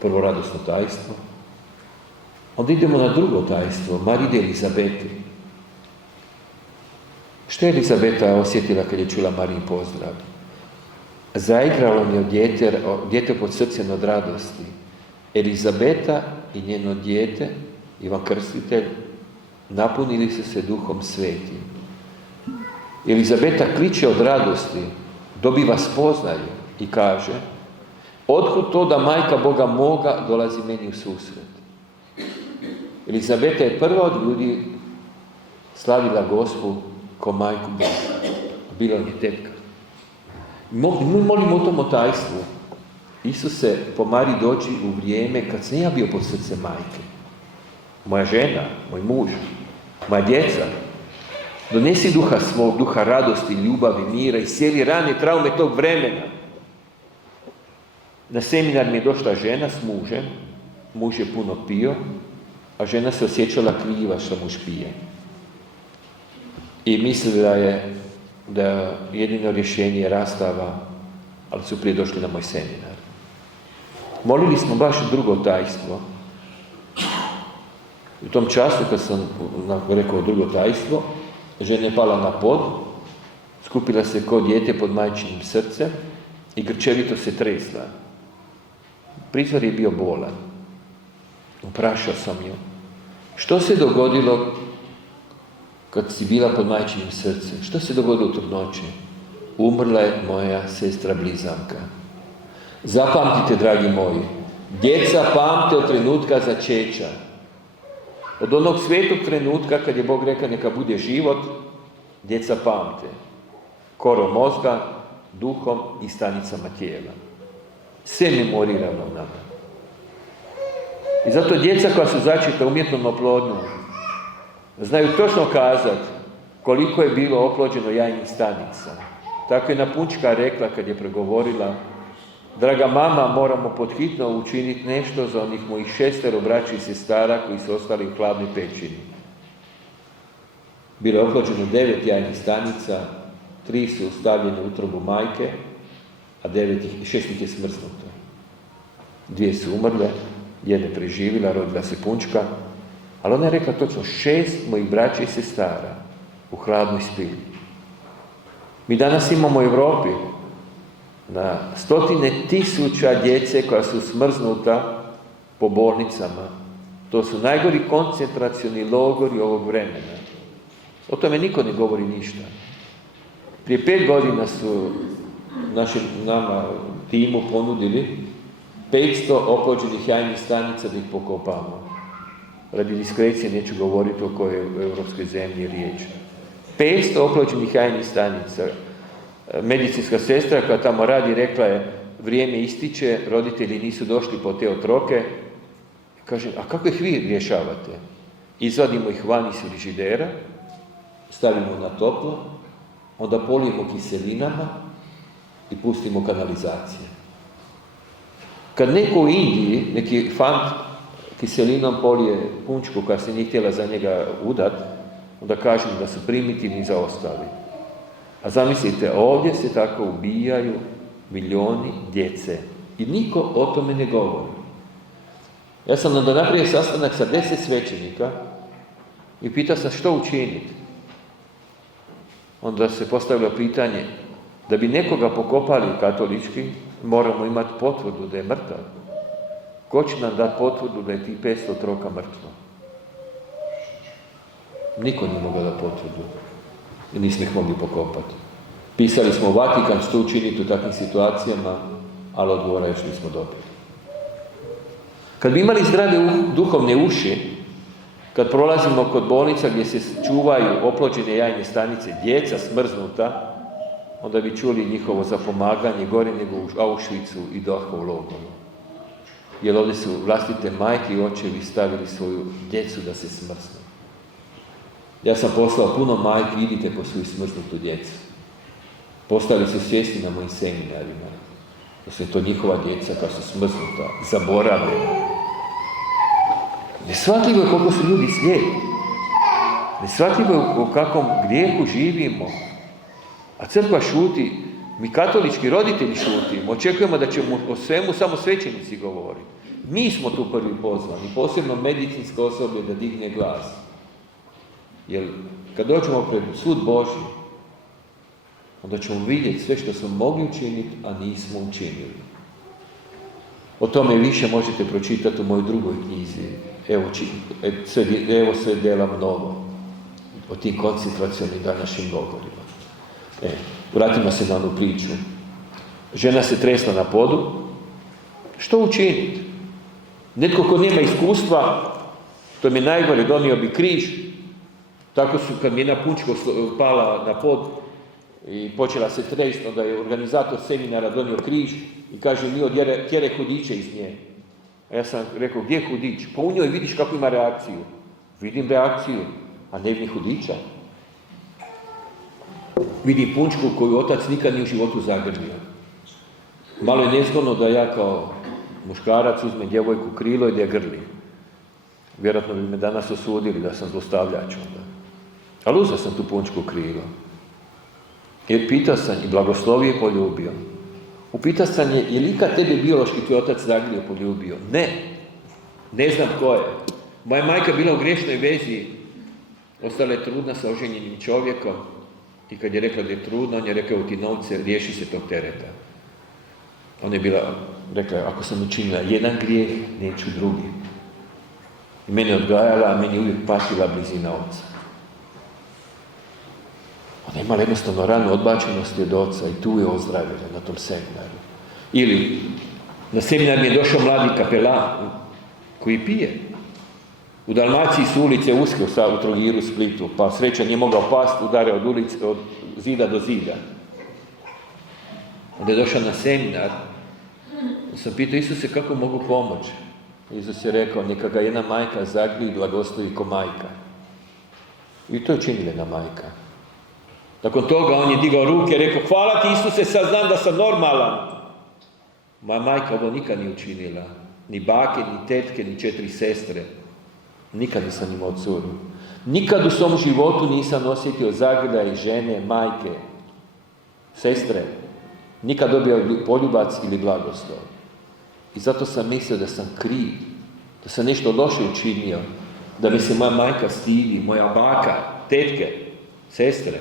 prvo radosno tajstvo. Onda idemo na drugo tajstvo, Marije Elizabeti. Što je Elizabeta osjetila kad je čula Marijin pozdrav? Zaigralo mi dijete pod srcem od radosti. Elizabeta i njeno dijete, Ivan Krstitelj, napunili su se Duhom Svetim. Elizabeta kliče od radosti, dobiva spoznaju i kaže: otkud to da majka Boga moga dolazi meni u susret? Elizabeta je prva od ljudi slavila Gospu ko majku Boga. Bila on je tetka. Mi molimo o tom otajstvu. Isuse, pomari doći u vrijeme kad sam ja bio pod srcem majke. Moja žena, moj muž, moja djeca. Donesi duha svog, duha radosti, ljubavi, mira i sjeli rane traume tog vremena. Na seminar mi je došla žena s mužem. Muž je puno pio, a žena se osjećala kriva što muž pije. I mislila je da jedino rješenje je rastava, ali su prije došli na moj seminar. Molili smo baš drugo tajstvo. U tom času kad sam rekao drugo tajstvo, žena je pala na pod, skupila se kao dijete pod majčinim srcem i grčevito se tresla. Prizor je bio bolan. Uprašao sam ju: što se dogodilo kad si bila pod majčinim srcem? Što se dogodilo u trudnoći? Umrla je moja sestra blizanka. Zapamtite, dragi moji, djeca pamte od trenutka začeća. Od onog svetog trenutka kad je Bog rekao neka bude život, djeca pamte. Korom mozga, duhom i stanicama tijela. Sve memorirano nama. I zato djeca koja su začeta umjetnom oplodnjom znaju točno kazati koliko je bilo oplođeno jajnih stanica. Tako je Napunčka rekla kad je pregovorila: draga mama, moramo podhitno učiniti nešto za onih mojih 6 braći i sestara koji su ostali u hladnoj pećini. Bilo je oplođeno 9 jajnih stanica, 3 su stavljene u utrobu majke, a 6 ih je smrznuto. 2 su umrle, 1 preživjela, rodila se Punčka, ali ona je rekla točno 6 mojih braća i sestara u hladnoj spilji. Mi danas imamo u Europi na 100.000 djece koja su smrznuta po bolnicama. To su najgori koncentracioni logori ovog vremena. O tome niko ne govori ništa. Prije 5 godina su nama timu ponudili 500 oplođenih jajnih stanica da ih pokopamo. Radi diskrecije neću govoriti o kojoj europskoj zemlji je riječ. 500 oplođenih jajnih stanica. Medicinska sestra koja tamo radi rekla je: vrijeme ističe, roditelji nisu došli po te otroke. Kaže: a kako ih vi rješavate? Izvadimo ih van iz frižidera, stavimo na toplo, onda polijemo kiselinama i pustimo kanalizacije. Kad neko u Indiji, neki fant kiselinom polije Punčku koja se nije htjela za njega udat, onda kažem da su primitivni zaostali. A zamislite, ovdje se tako ubijaju milijoni djece i niko o tome ne govori. Ja sam onda napravio sastanak sa 10 svećenika i pitao sam što učiniti. Onda se postavilo pitanje: da bi nekoga pokopali katolički, moramo imati potvrdu da je mrtav. Ko će nam dati potvrdu da je ti 500 otroka mrtvo? Niko nije mogao dati potvrdu. I nismo ih mogli pokopati. Pisali smo Vatikan što učiniti u takvim situacijama, ali odgovora još nismo dobili. Kad bi imali zdrave duhovne uši, kad prolazimo kod bolnica gdje se čuvaju oplođene jajne stanice, djeca smrznuta, onda bi čuli njihovo zapomaganje gore nego u Auschwitzu i Dachau logoru. Jer ovdje su vlastite majke i očevi stavili svoju djecu da se smrznu. Ja sam poslao puno majki, idite po svoju smrznutu djecu. Postali su svjesni na mojim seminarima da su to njihova djeca koja su smrznuta, zaboravljena. Neshvatljivo je koliko su ljudi slijepi. Neshvatljivo je u kakvom grijehu živimo. A crkva šuti, mi katolički roditelji šutimo, očekujemo da ćemo o svemu samo svećenici govoriti. Mi smo tu prvi pozvani, posebno medicinsko osoblje da digne glas. Jer kad dođemo pred sud Božji, onda ćemo vidjeti sve što smo mogli učiniti, a nismo učinili. O tome više možete pročitati u mojoj drugoj knjizi. Evo sve dela mnogo. O tim koncentracionim današnjim govorima. Vratimo se na onu priču. Žena se tresla na podu. Što učiniti? Netko ko nema iskustva, to mi je najgore, donio bi križ. Tako su, kad mi jedna punčko pala na pod i počela se tresti, onda je organizator seminara donio križ i kaže, mi tjere hudiće iz nje. A ja sam rekao, gdje je hudić? Pa u njoj vidiš kako ima reakciju. Vidim reakciju, a ne vidim hudića. Vidim punčku koju otac nikad nije u životu zagrlio. Malo je nezgodno da ja kao muškarac uzmem djevojku u krilo i da je grlim. Vjerojatno bi me danas osudili da sam zlostavljač onda. Ali uzeo sam tu punčku u krilo. Jer pitao sam i blagoslovio i poljubio. Upitao sam je li ikad tebe biološki tvoj otac zagrlio, poljubio? Ne. Ne znam ko je. Moja majka bila u griješnoj vezi, ostala je trudna sa oženjenim čovjekom i kad je rekla da je trudna, on je rekao ti novce, riješi se tog tereta. Ona je bila, rekla, ako sam učinila jedan grijeh, neću drugi. I mene odgajala, a meni uvijek pasila blizina oca. Ona je imala jednostavno ranu odbačenosti od oca i tu je ozdravila na tom seminaru. Ili, na seminar mi je došao mladi kapelan koji pije. U Dalmaciji su ulice uske u Trogiru, Splitu, pa sreća nije mogao pasti, udare od zida do zida. Onda je došao na seminar, sam pitao, Isuse, kako mogu pomoći? Isus je rekao, neka ga jedna majka zagrli i blagoslovi ko majka. I to je činila jedna majka. Nakon toga on je digao ruke i rekao, hvala ti Isuse, sad znam da sam normalan. Moja majka ovo nikad nije učinila. Ni bake, ni tetke, ni 4 sestre. Nikad nisam imao curu. Nikad u svom životu nisam osjetio zagrljaj žene, majke, sestre. Nikad dobio poljubac ili blagoslov. I zato sam mislio da sam kriv, da sam nešto loše učinio, da mi se moja majka stidi, moja baka, tetke, sestre.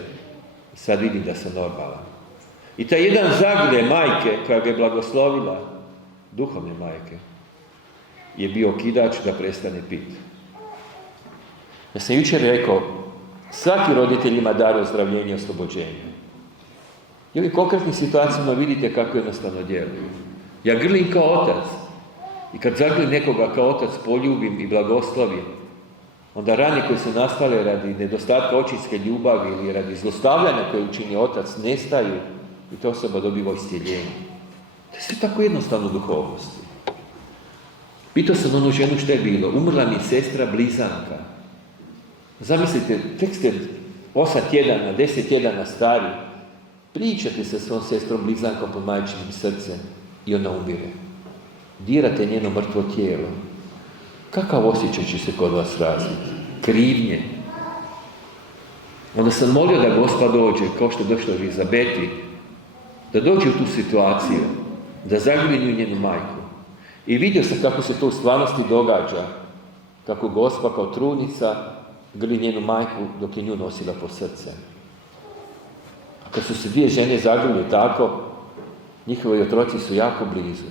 I sad vidim da sam normalan. I taj jedan zagrljaj majke koja ga je blagoslovila, duhovne majke, je bio okidač da prestane piti. Ja sam jučer rekao, svaki roditelj ima dar ozdravljenja i oslobođenja. I u ovim konkretnim situacijama vidite kako jednostavno djeluju. Ja grlim kao otac. I kad zagrlim nekoga kao otac, poljubim i blagoslovim, onda rane koje su nastale radi nedostatka očinske ljubavi ili radi zlostavljanja koje učini otac, nestaju i ta osoba dobiva iscjeljenje. To je sve tako jednostavno u duhovnosti. Pitao sam onu ženu što je bilo. Umrla mi je sestra blizanka. Zamislite, tek ste 8 tjedana, 10 tjedana stari, pričate sa svom sestrom blizankom pod majčinim srcem i ona umire. Dirate njeno mrtvo tijelo. Kakav osjećaj će se kod vas razviti? Krivnje. Onda sam molio da Gospod dođe, kao što je došlo Elizabeti, da dođe u tu situaciju, da zagrli njenu majku. I vidio sam kako se to u stvarnosti događa, kako Gospa kao trudnica grli njenu majku dok je nju nosila po srce. A kad su se dvije žene zagrlile tako, njihovi otroci su jako blizu.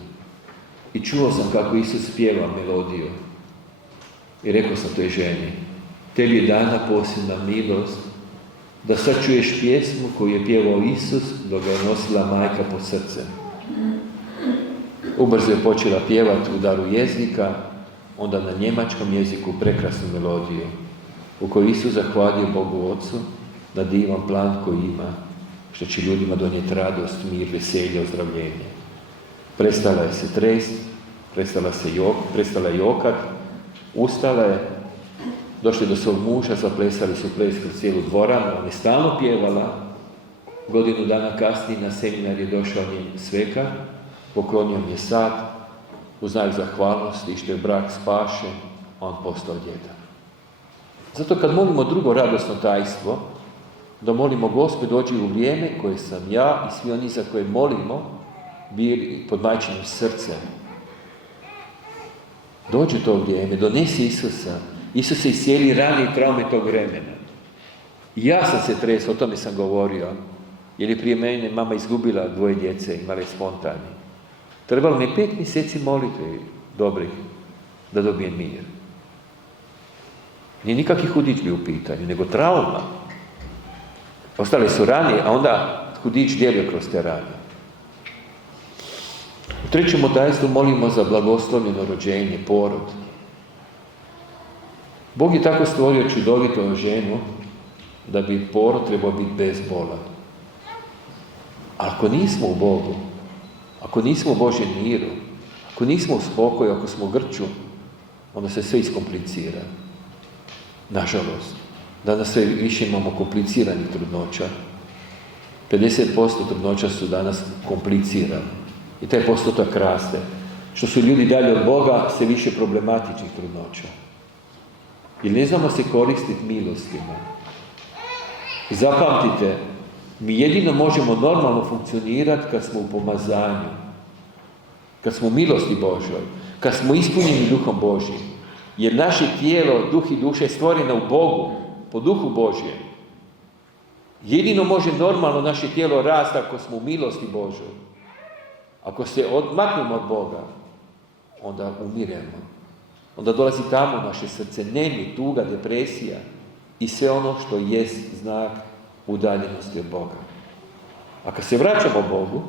I čuo sam kako Isus pjeva melodiju. I rekao sam toj ženi, tebi je dana posebna milost da sad čuješ pjesmu koju je pjevao Isus dok ga je nosila majka pod srcem. Ubrzo je počela pjevati u daru jezika, onda na njemačkom jeziku prekrasnu melodiju u kojoj Isus zahvalio Bogu Ocu na divan plan koji ima, što će ljudima donijeti radost, mir, veselje, ozdravljenje. Prestala je se trest, prestala je jokat, ustala je, došli do svog muža, zaplesali su ples kroz cijelu dvoranu, ona je stalno pjevala. Godinu dana kasnije na seminar je došao njen svekar, poklonio mi je sat, u znak zahvalnosti što je brak spašen, on postao djedan. Zato kad molimo drugo radosno tajstvo, da molimo Gospod dođi u vrijeme koje sam ja i svi oni za koje molimo bili pod majčinim srcem. Dođe to vrijeme, donesi Isusa. Isus se iscijeli rane i traume tog vremena. I ja sam se tresao, o tome sam govorio. Jer je prije mene mama izgubila 2 djece, imala je spontani. Trebalo mi je 5 mjeseci molitve dobrih da dobijem mir. Nije nikakvi hudić u pitanju, nego trauma. Ostale su rane, a onda hudić dijelio kroz te rane. U 3. tajstvu molimo za blagoslovljeno rođenje, porod. Bog je tako stvorio čudovito ženu da bi porod trebao biti bez bola. Ako nismo u Bogu, ako nismo u Božjem miru, ako nismo u spokoju, ako smo u grču, onda se sve iskomplicira. Nažalost, danas sve više imamo kompliciranih trudnoća. 50% trudnoća su danas komplicirane. I taj postotak raste. Što su ljudi dalje od Boga, sve više problematičnih trudnoća. Jer ne znamo se koristiti milostima. I zapamtite, mi jedino možemo normalno funkcionirati kad smo u pomazanju, kad smo u milosti Božoj, kad smo ispunjeni Duhom Božjim. Jer naše tijelo, duh i duša je stvorena u Bogu, po Duhu Božjem. Jedino može normalno naše tijelo rasti ako smo u milosti Božoj. Ako se odmaknemo od Boga, onda umiremo. Onda dolazi tamo naše srce, nemi, tuga, depresija i sve ono što jest znak udaljenosti od Boga. A kad se vraćamo Bogu,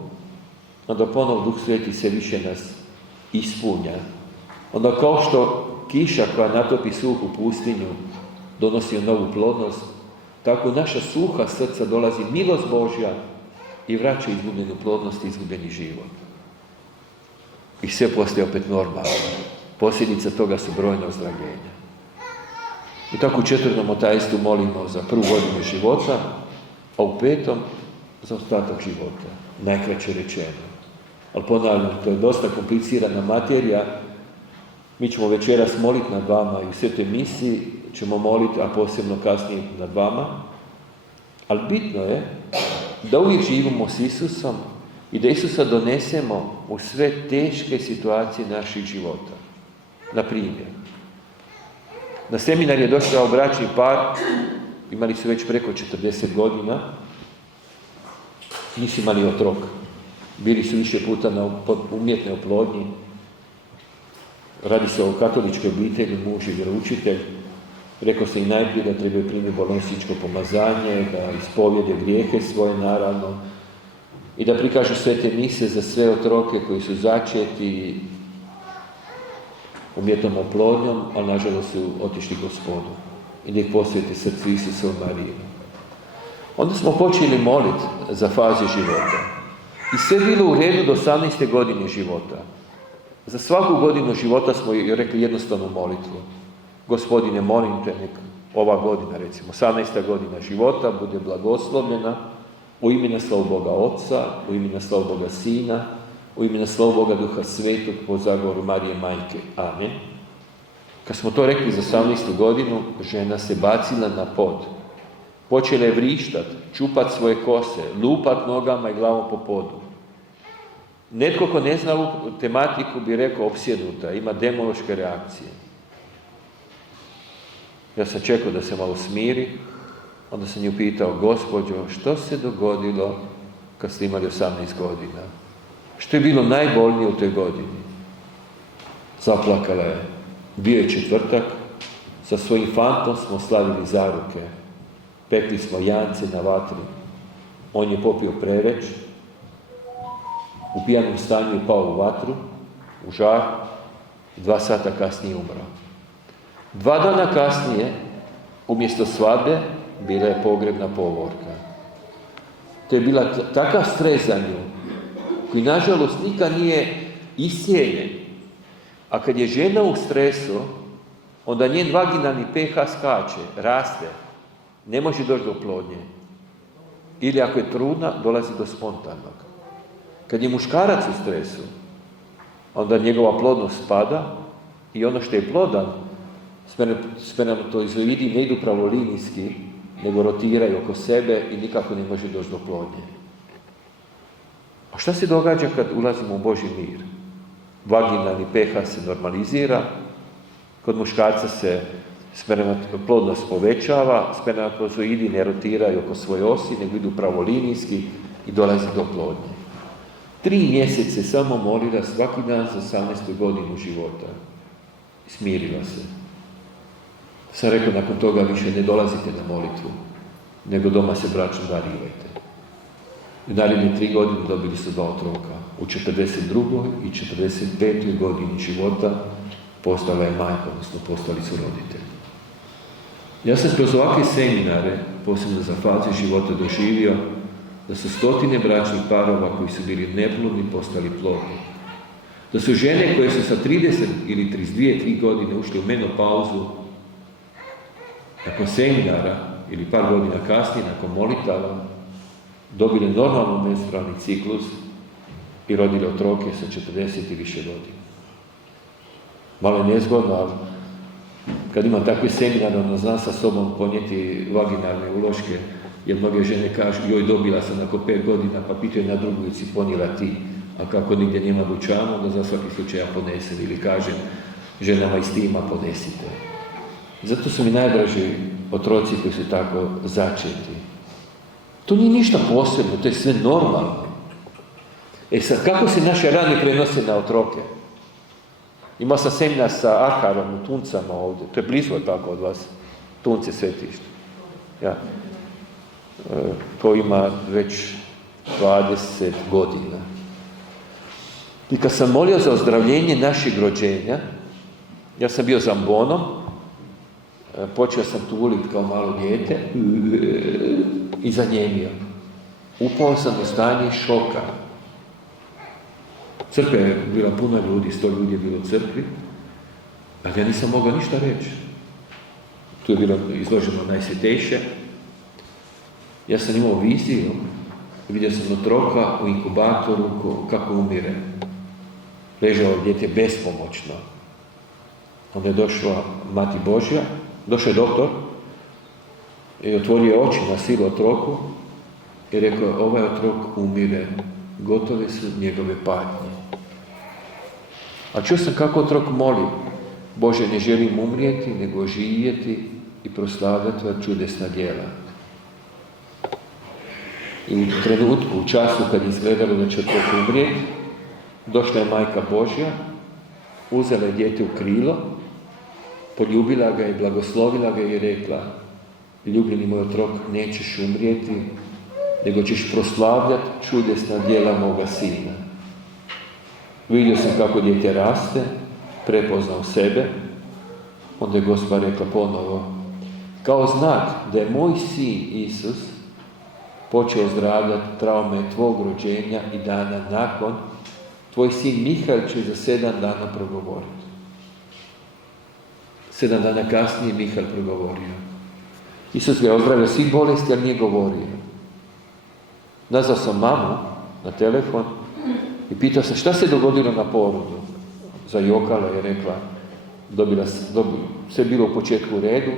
onda ponovo Duh Sveti sve više nas ispunja. Onda kao što kiša koja natopi suhu pustinju donosi novu plodnost, tako naša suha srca dolazi milost Božja i vraća izgubljenu plodnost i izgubljeni život. I sve postaje opet normalno. Posljedica toga su brojna ozdravljenja. I tako u 4. tajstvu molimo za prvu godinu života, a u 5. za ostatak života. Najkraće rečeno. Ali ponavljam, to je dosta komplicirana materija. Mi ćemo večeras moliti nad vama i u svetoj misiji ćemo moliti, a posebno kasnije nad vama. Ali bitno je da uvijek živimo s Isusom i da Isusa donesemo u sve teške situacije naših života. Na primjer, na seminar je došao bračni par, imali su već preko 40 godina, nisu imali otrok. Bili su više puta na umjetnoj oplodnji. Radi se o katoličkoj obitelji, muž i vjeroučitelj. Rekao se i najprije da trebaju primiti bolonjsko pomazanje, da ispovjede grijehe svoje naravno i da prikažu svete mise za sve otroke koji su začeti umjetnom oplodnjom, ali nažalost su otišli Gospodu i da ih posvete srcu Isusa u Mariju. Onda smo počeli moliti za faze života. I sve bilo u redu do 18. godine života. Za svaku godinu života smo rekli jednostavnu molitvu. Gospodine, molim te, nek ova godina, recimo, 18. godina života bude blagoslovljena u ime naslova Boga Otca, u ime naslova Boga Sina, u ime naslova Boga Duha Svetog, po zagovoru Marije Majke. Amen. Kad smo to rekli za 18. godinu, žena se bacila na pod. Počela je vrištat, čupat svoje kose, lupat nogama i glavom po podu. Netko ko ne zna ovu tematiku bi rekao opsjednuta, ima demološke reakcije. Ja sam čekao da se malo smiri, onda sam nju pitao, gospođo, što se dogodilo kad ste imali 18 godina? Što je bilo najbolnije u toj godini? Zaplakala je. Bio je četvrtak, sa svojim fantom smo slavili zaruke. Pekli smo jance na vatri. On je popio preveć, u pijanom stanju je pao u vatru, u žar, 2 sata kasnije umro. 2 dana kasnije, umjesto svadbe, bila je pogrebna povorka. To je bila takav stres za nju, koji nažalost nikad nije iscijeljen. A kad je žena u stresu, onda njen vaginalni pH skače, raste, ne može doći do plodnje. Ili ako je trudna, dolazi do spontanog. Kad je muškarac u stresu, onda njegova plodnost spada i ono što je plodan, spermatozoidi ne idu pravolinijski, nego rotiraju oko sebe i nikako ne može doći do plodnje. A šta se događa kad ulazimo u Božji mir? Vaginalni pH se normalizira, kod muškarca se plodnost povećava, spermatozoidi ne rotiraju oko svoje osi, nego idu pravolinijski, i dolazi do plodnje. 3 mjesece samo molila svaki dan za 18. godinu života. Smirila se. Sam rekao, nakon toga više ne dolazite na molitvu, nego doma se bračno darivajte. I naredne 3 godine dobili su 2 otroka. U 42. i 45. godini života postala je majka, odnosno postali su roditelji. Ja sam kroz ovakve seminare, posebno za faze života, doživio da su stotine bračnih parova koji su bili neplodni postali plodni. Da su žene koje su sa 30 ili 32-3 godine ušle u menopauzu, nakon seminara ili par godina kasnije, nakon molitava, dobili normalno menstrualni ciklus i rodili otroke sa 40 i više godina. Malo je nezgodno, ali kad imam takve seminare, onda znam sa sobom ponijeti vaginalne uloške, jer mnoge žene kažu, joj, dobila sam nakon 5 godina, pa pitaju na drugu, jesi ponijela ti, a kako nigdje nema dućana, onda za svaki slučaj ja ponesem, ili kažem ženama iz tima ponesite. Zato su mi najdraži otroci koji su tako začeti. To nije ništa posebno, to je sve normalno. Sad, kako se naše rane prenose na otroke? Imao sam seminar sa Arharom u Tuncama ovdje, to je blizu tako od vas, Tunce svetište. Ja. To ima već 20 godina. I kad sam molio za ozdravljenje našeg rođenja, ja sam bio zambonom, počeo sam tuliti kao malo dijete i zanjemio. Upao sam u stanje šoka. Crkva je bila puna ljudi, 100 ljudi je bilo u crkvi, ali ja nisam mogao ništa reći. Tu je bilo izloženo najsvetejše. Ja sam imao viziju, vidio sam otroka u inkubatoru kako umire. Ležao dijete bespomoćno. Onda je došla Mati Božja, došao je doktor i otvorio oči na silu otroku i rekao, ovaj otrok umire, gotove su njegove patnje. A čuo sam kako otrok moli, Bože, ne želim umrijeti, nego živjeti i proslavljati tvoja čudesna djela. I u trenutku, u času kad je izgledalo da će otrok umrijeti, došla je Majka Božja, uzela je dijete u krilo, poljubila ga i blagoslovila ga i rekla, ljubljeni moj otrok, nećeš umrijeti, nego ćeš proslavljati čudesna djela moga sina. Vidio sam kako dijete raste, prepoznao sebe, onda je Gospa rekla ponovo, kao znak da je moj sin Isus počeo zdravljati traume tvog rođenja i dana nakon, tvoj sin Mihael će za 7 dana progovoriti. 7 dana kasnije Mihael progovorio. Isus ga je ozdravio svih bolesti, ali nije govorio. Nazvao sam mamu na telefon i pitao sam šta se dogodilo na porodu. Zajokala je rekla, sve bilo u početku u redu,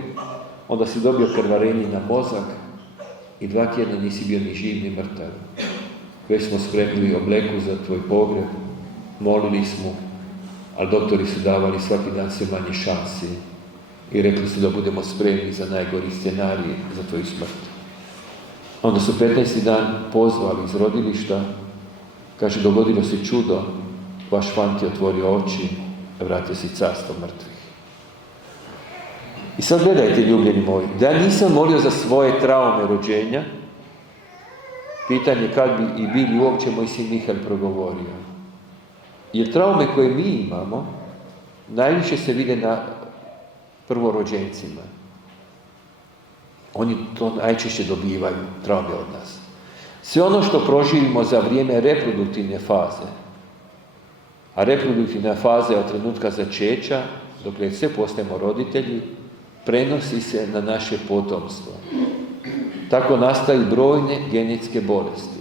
onda si dobio krvarenje na mozak i 2 tjedna nisi bio ni živ ni mrtav. Već smo spremili obleku za tvoj pogreb, molili smo, ali doktori su davali svaki dan sve manje šansi i rekli su da budemo spremni za najgori scenarij za tvoju smrt. Onda su 15. dan pozvali iz rodilišta, kaže, dogodilo se čudo, vaš fant je otvorio oči, vratio se carstvo mrtvih. I sad gledajte, ljubljeni moji, da ja nisam molio za svoje traume rođenja, pitanje kad bi i bili uopće moj sin Mihael progovorio. Jer traume koje mi imamo, najviše se vide na prvorođencima. Oni to najčešće dobivaju, traume od nas. Sve ono što proživimo za vrijeme reproduktivne faze, a reproduktivna faza je od trenutka začeća, dokle sve postajemo roditelji, prenosi se na naše potomstvo. Tako nastaju brojne genetske bolesti.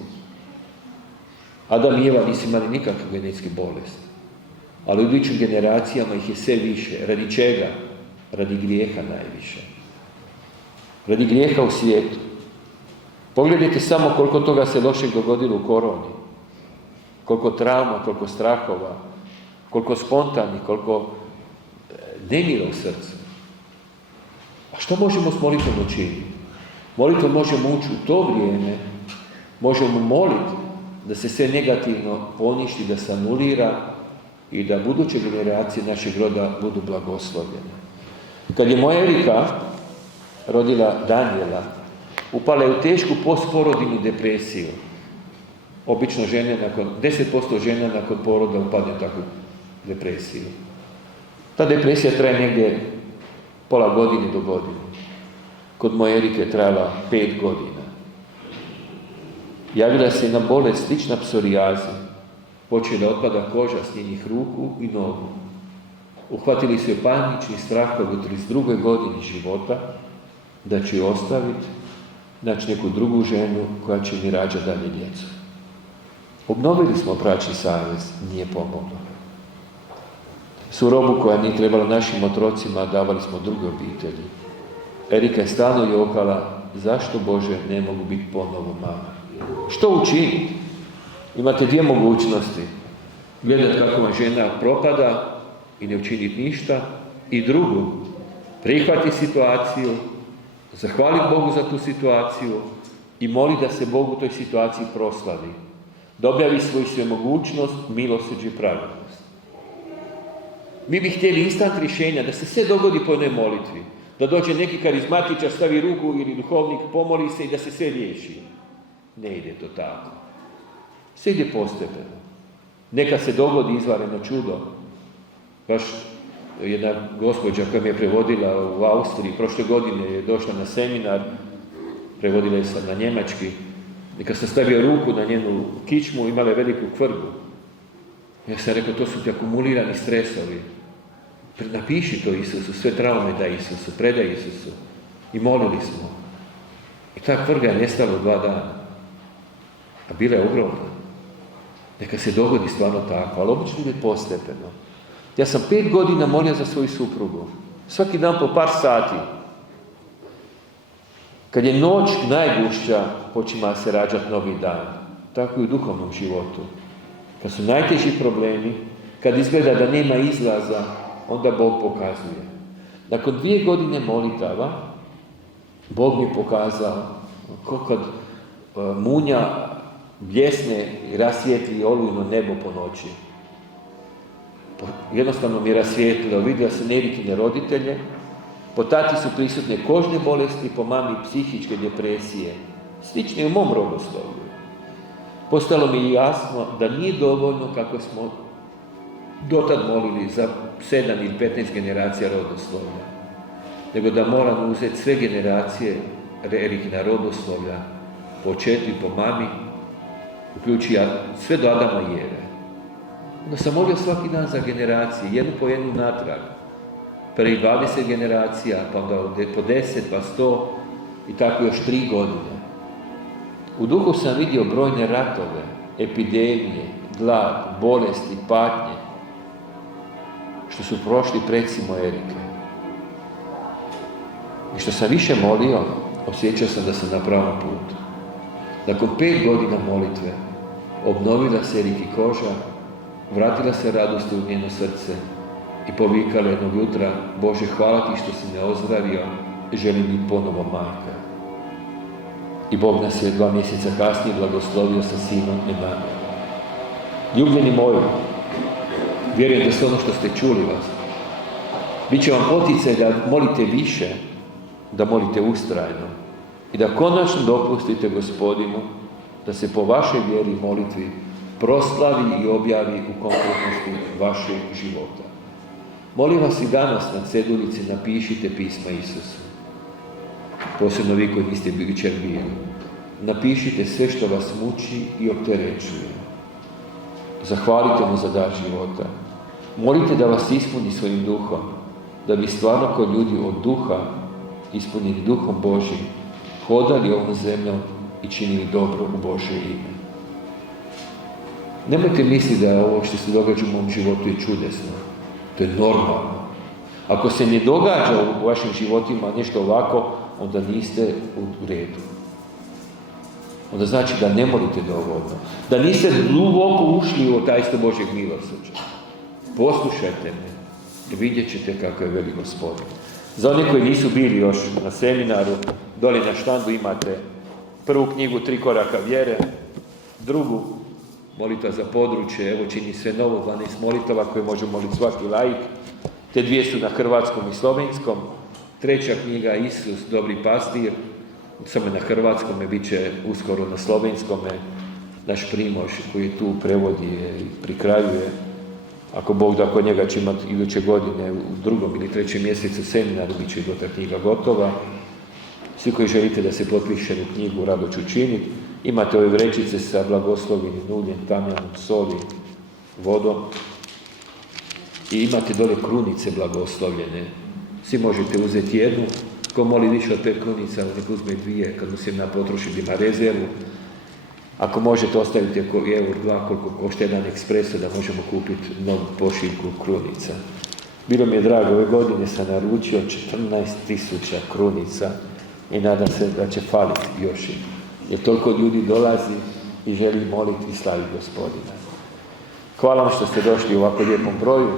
Adam i Eva nisu imali nikakve genetske bolesti, ali u idućim generacijama ih je sve više. Radi čega? Radi grijeha najviše. Radi grijeha u svijetu. Pogledajte samo koliko toga se lošeg dogodilo u koroni. Koliko trauma, koliko strahova, koliko spontanih, koliko nemira u srcu. A što možemo s molitvom učiniti? Molitvom možemo ući u to vrijeme Možemo moliti da se sve negativno poništi, da se anulira i da buduće generacije našeg roda budu blagoslovljene. Kad je moja Erika rodila Danijela, upala je u tešku postporodilnu depresiju. Obično 10% žena nakon poroda upadne u takvu depresiju. Ta depresija traje negdje pola godine do godine. Kod moje Erike je trajala 5 godina. Javila se jedna bolest slična psorijazi. Počela da otpada koža s njenih ruku i nogu. Uhvatili su je panični strahovi u 32. godini života da će ju ostaviti, naći neku drugu ženu koja će mi rađati dalje djecu. Obnovili smo bračni savez, nije pomoglo. Surobu koja nije trebala našim otrocima davali smo druge obitelji. Erika je stalno jokala, zašto Bože ne mogu biti ponovo mama? Što učiniti? Imate 2 mogućnosti. Gledati kako vam žena propada i ne učiniti ništa. I drugu, prihvati situaciju, zahvaliti Bogu za tu situaciju i moli da se Bog u toj situaciji proslavi. Da objavi svoju svemogućnost, milosrđe i pravednost. Mi bi htjeli instant rješenja, da se sve dogodi po jednoj molitvi. Da dođe neki karizmatičar, stavi ruku ili duhovnik, pomoli se i da se sve riješi. Ne ide to tako. Sve ide postepeno. Neka se dogodi izvanredno čudo. Baš jedna gospođa koja mi je prevodila u Austriji, prošle godine je došla na seminar, prevodila je sad na njemački, i kad sam stavio ruku na njenu kičmu, imala je veliku kvrgu. Ja sam rekao, to su ti akumulirani stresovi. Napiši to Isusu, sve traume daj Isusu, predaj Isusu. I molili smo. I ta kvrga je nestala u 2 dana. A bila je ogromna. Neka se dogodi stvarno tako, ali obično ide postepeno. Ja sam 5 godina molio za svoju suprugu. Svaki dan po par sati. Kad je noć najgušća, počima se rađati novi dan. Tako i u duhovnom životu. Kad su najteži problemi, kad izgleda da nema izlaza, onda Bog pokazuje. Nakon 2 godine molitava, Bog mi pokazao kako kad munja bljesne i rasvijetli olujno nebo po noći. Jednostavno mi je rasvijetlilo, vidio sam Erikine roditelje, po tati su prisutne kožne bolesti, po mami psihičke depresije, slične u mom rodoslovlju. Postalo mi je jasno da nije dovoljno kako smo dotad molili za 7 ili 15 generacija rodoslovlja, nego da moramo uzeti sve generacije Erikina rodoslovlja, po 4 po mami, uključi sve do Adama i Eve. Onda sam molio svaki dan za generacije, jednu po jednu natrag. Prvi 20 generacija, pa onda po 10, pa 100 i tako još 3 godine. U duhu sam vidio brojne ratove, epidemije, glad, bolesti, patnje, što su prošli preci moje Erike. I što sam više molio, osjećao sam da sam na pravom putu. Nakon 5 godina molitve, obnovila se Eriki koža, vratila se radost u njeno srce i povikala jednog jutra, Bože, hvala ti što si me ozdravio, želim biti ponovo majka. I Bog nas je 2 mjeseca kasnije blagoslovio sa sinom Emanuelom. Ljubljeni moji, vjerujem da sve ono što ste čuli vas, bit će vam poticaj da molite više, da molite ustrajno i da konačno dopustite Gospodinu da se po vašoj vjeri i molitvi proslavi i objavi u konkretnosti vašeg života. Molim vas i danas na ceduljici napišite pisma Isusu. Posebno vi koji niste jučer bili. Napišite sve što vas muči i opterećuje. Zahvalite mu za dar života. Molite da vas ispuni svojim duhom, da bi stvarno kod ljudi od duha, ispunjeni duhom Božim, hodali ovom zemljom i činili dobro u Božje ime. Nemojte misliti da ovo što se događa u mom životu je čudesno. To je normalno. Ako se ne događa u vašim životima nešto ovako, onda niste u redu. Onda znači da ne molite dovoljno. Da niste duboko ušli u tajstvo Božjeg milosrđa. Poslušajte me i vidjet ćete kako je velik Gospodin. Za one koji nisu bili još na seminaru, dole na štandu imate Prvu knjigu 3 koraka vjere, drugu molitva za područje, evo čini sve novo, 12 molitava koje može moliti svaki laik. Te 2 su na hrvatskom i slovenskom. 3. knjiga Isus, dobri pastir, samo na hrvatskome, bit će uskoro na slovenskome. Naš Primož koji tu prevodi i prikrajuje. Ako Bog da, kod njega će imati iduće godine u 2. ili 3. mjesecu seminar, bit će i ta knjiga gotova. Svi koji želite da se potpišete u knjigu, rado ću činiti. Imate ove vrećice sa blagoslovljenim uljem, tamjanom, soli, vodom. I imate dole krunice blagoslovljene. Svi možete uzeti jednu. Ko moli više od 5 krunica, nek uzme 2, kad mu se potroši ima rezervu. Ako možete, ostaviti eur 2 koliko košta jedan ekspreso da možemo kupiti novu pošiljku krunica. Bilo mi je drago, ove godine sam naručio 14.000 krunica i nadam se da će faliti još i. Jer toliko ljudi dolazi i želi moliti i slaviti Gospodina. Hvala vam što ste došli u ovako lijepom broju.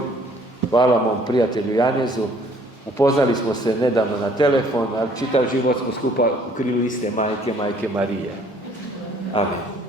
Hvala mom prijatelju Janezu. Upoznali smo se nedavno na telefon, ali čitav život smo skupa u krilu iste majke Marije. Amen.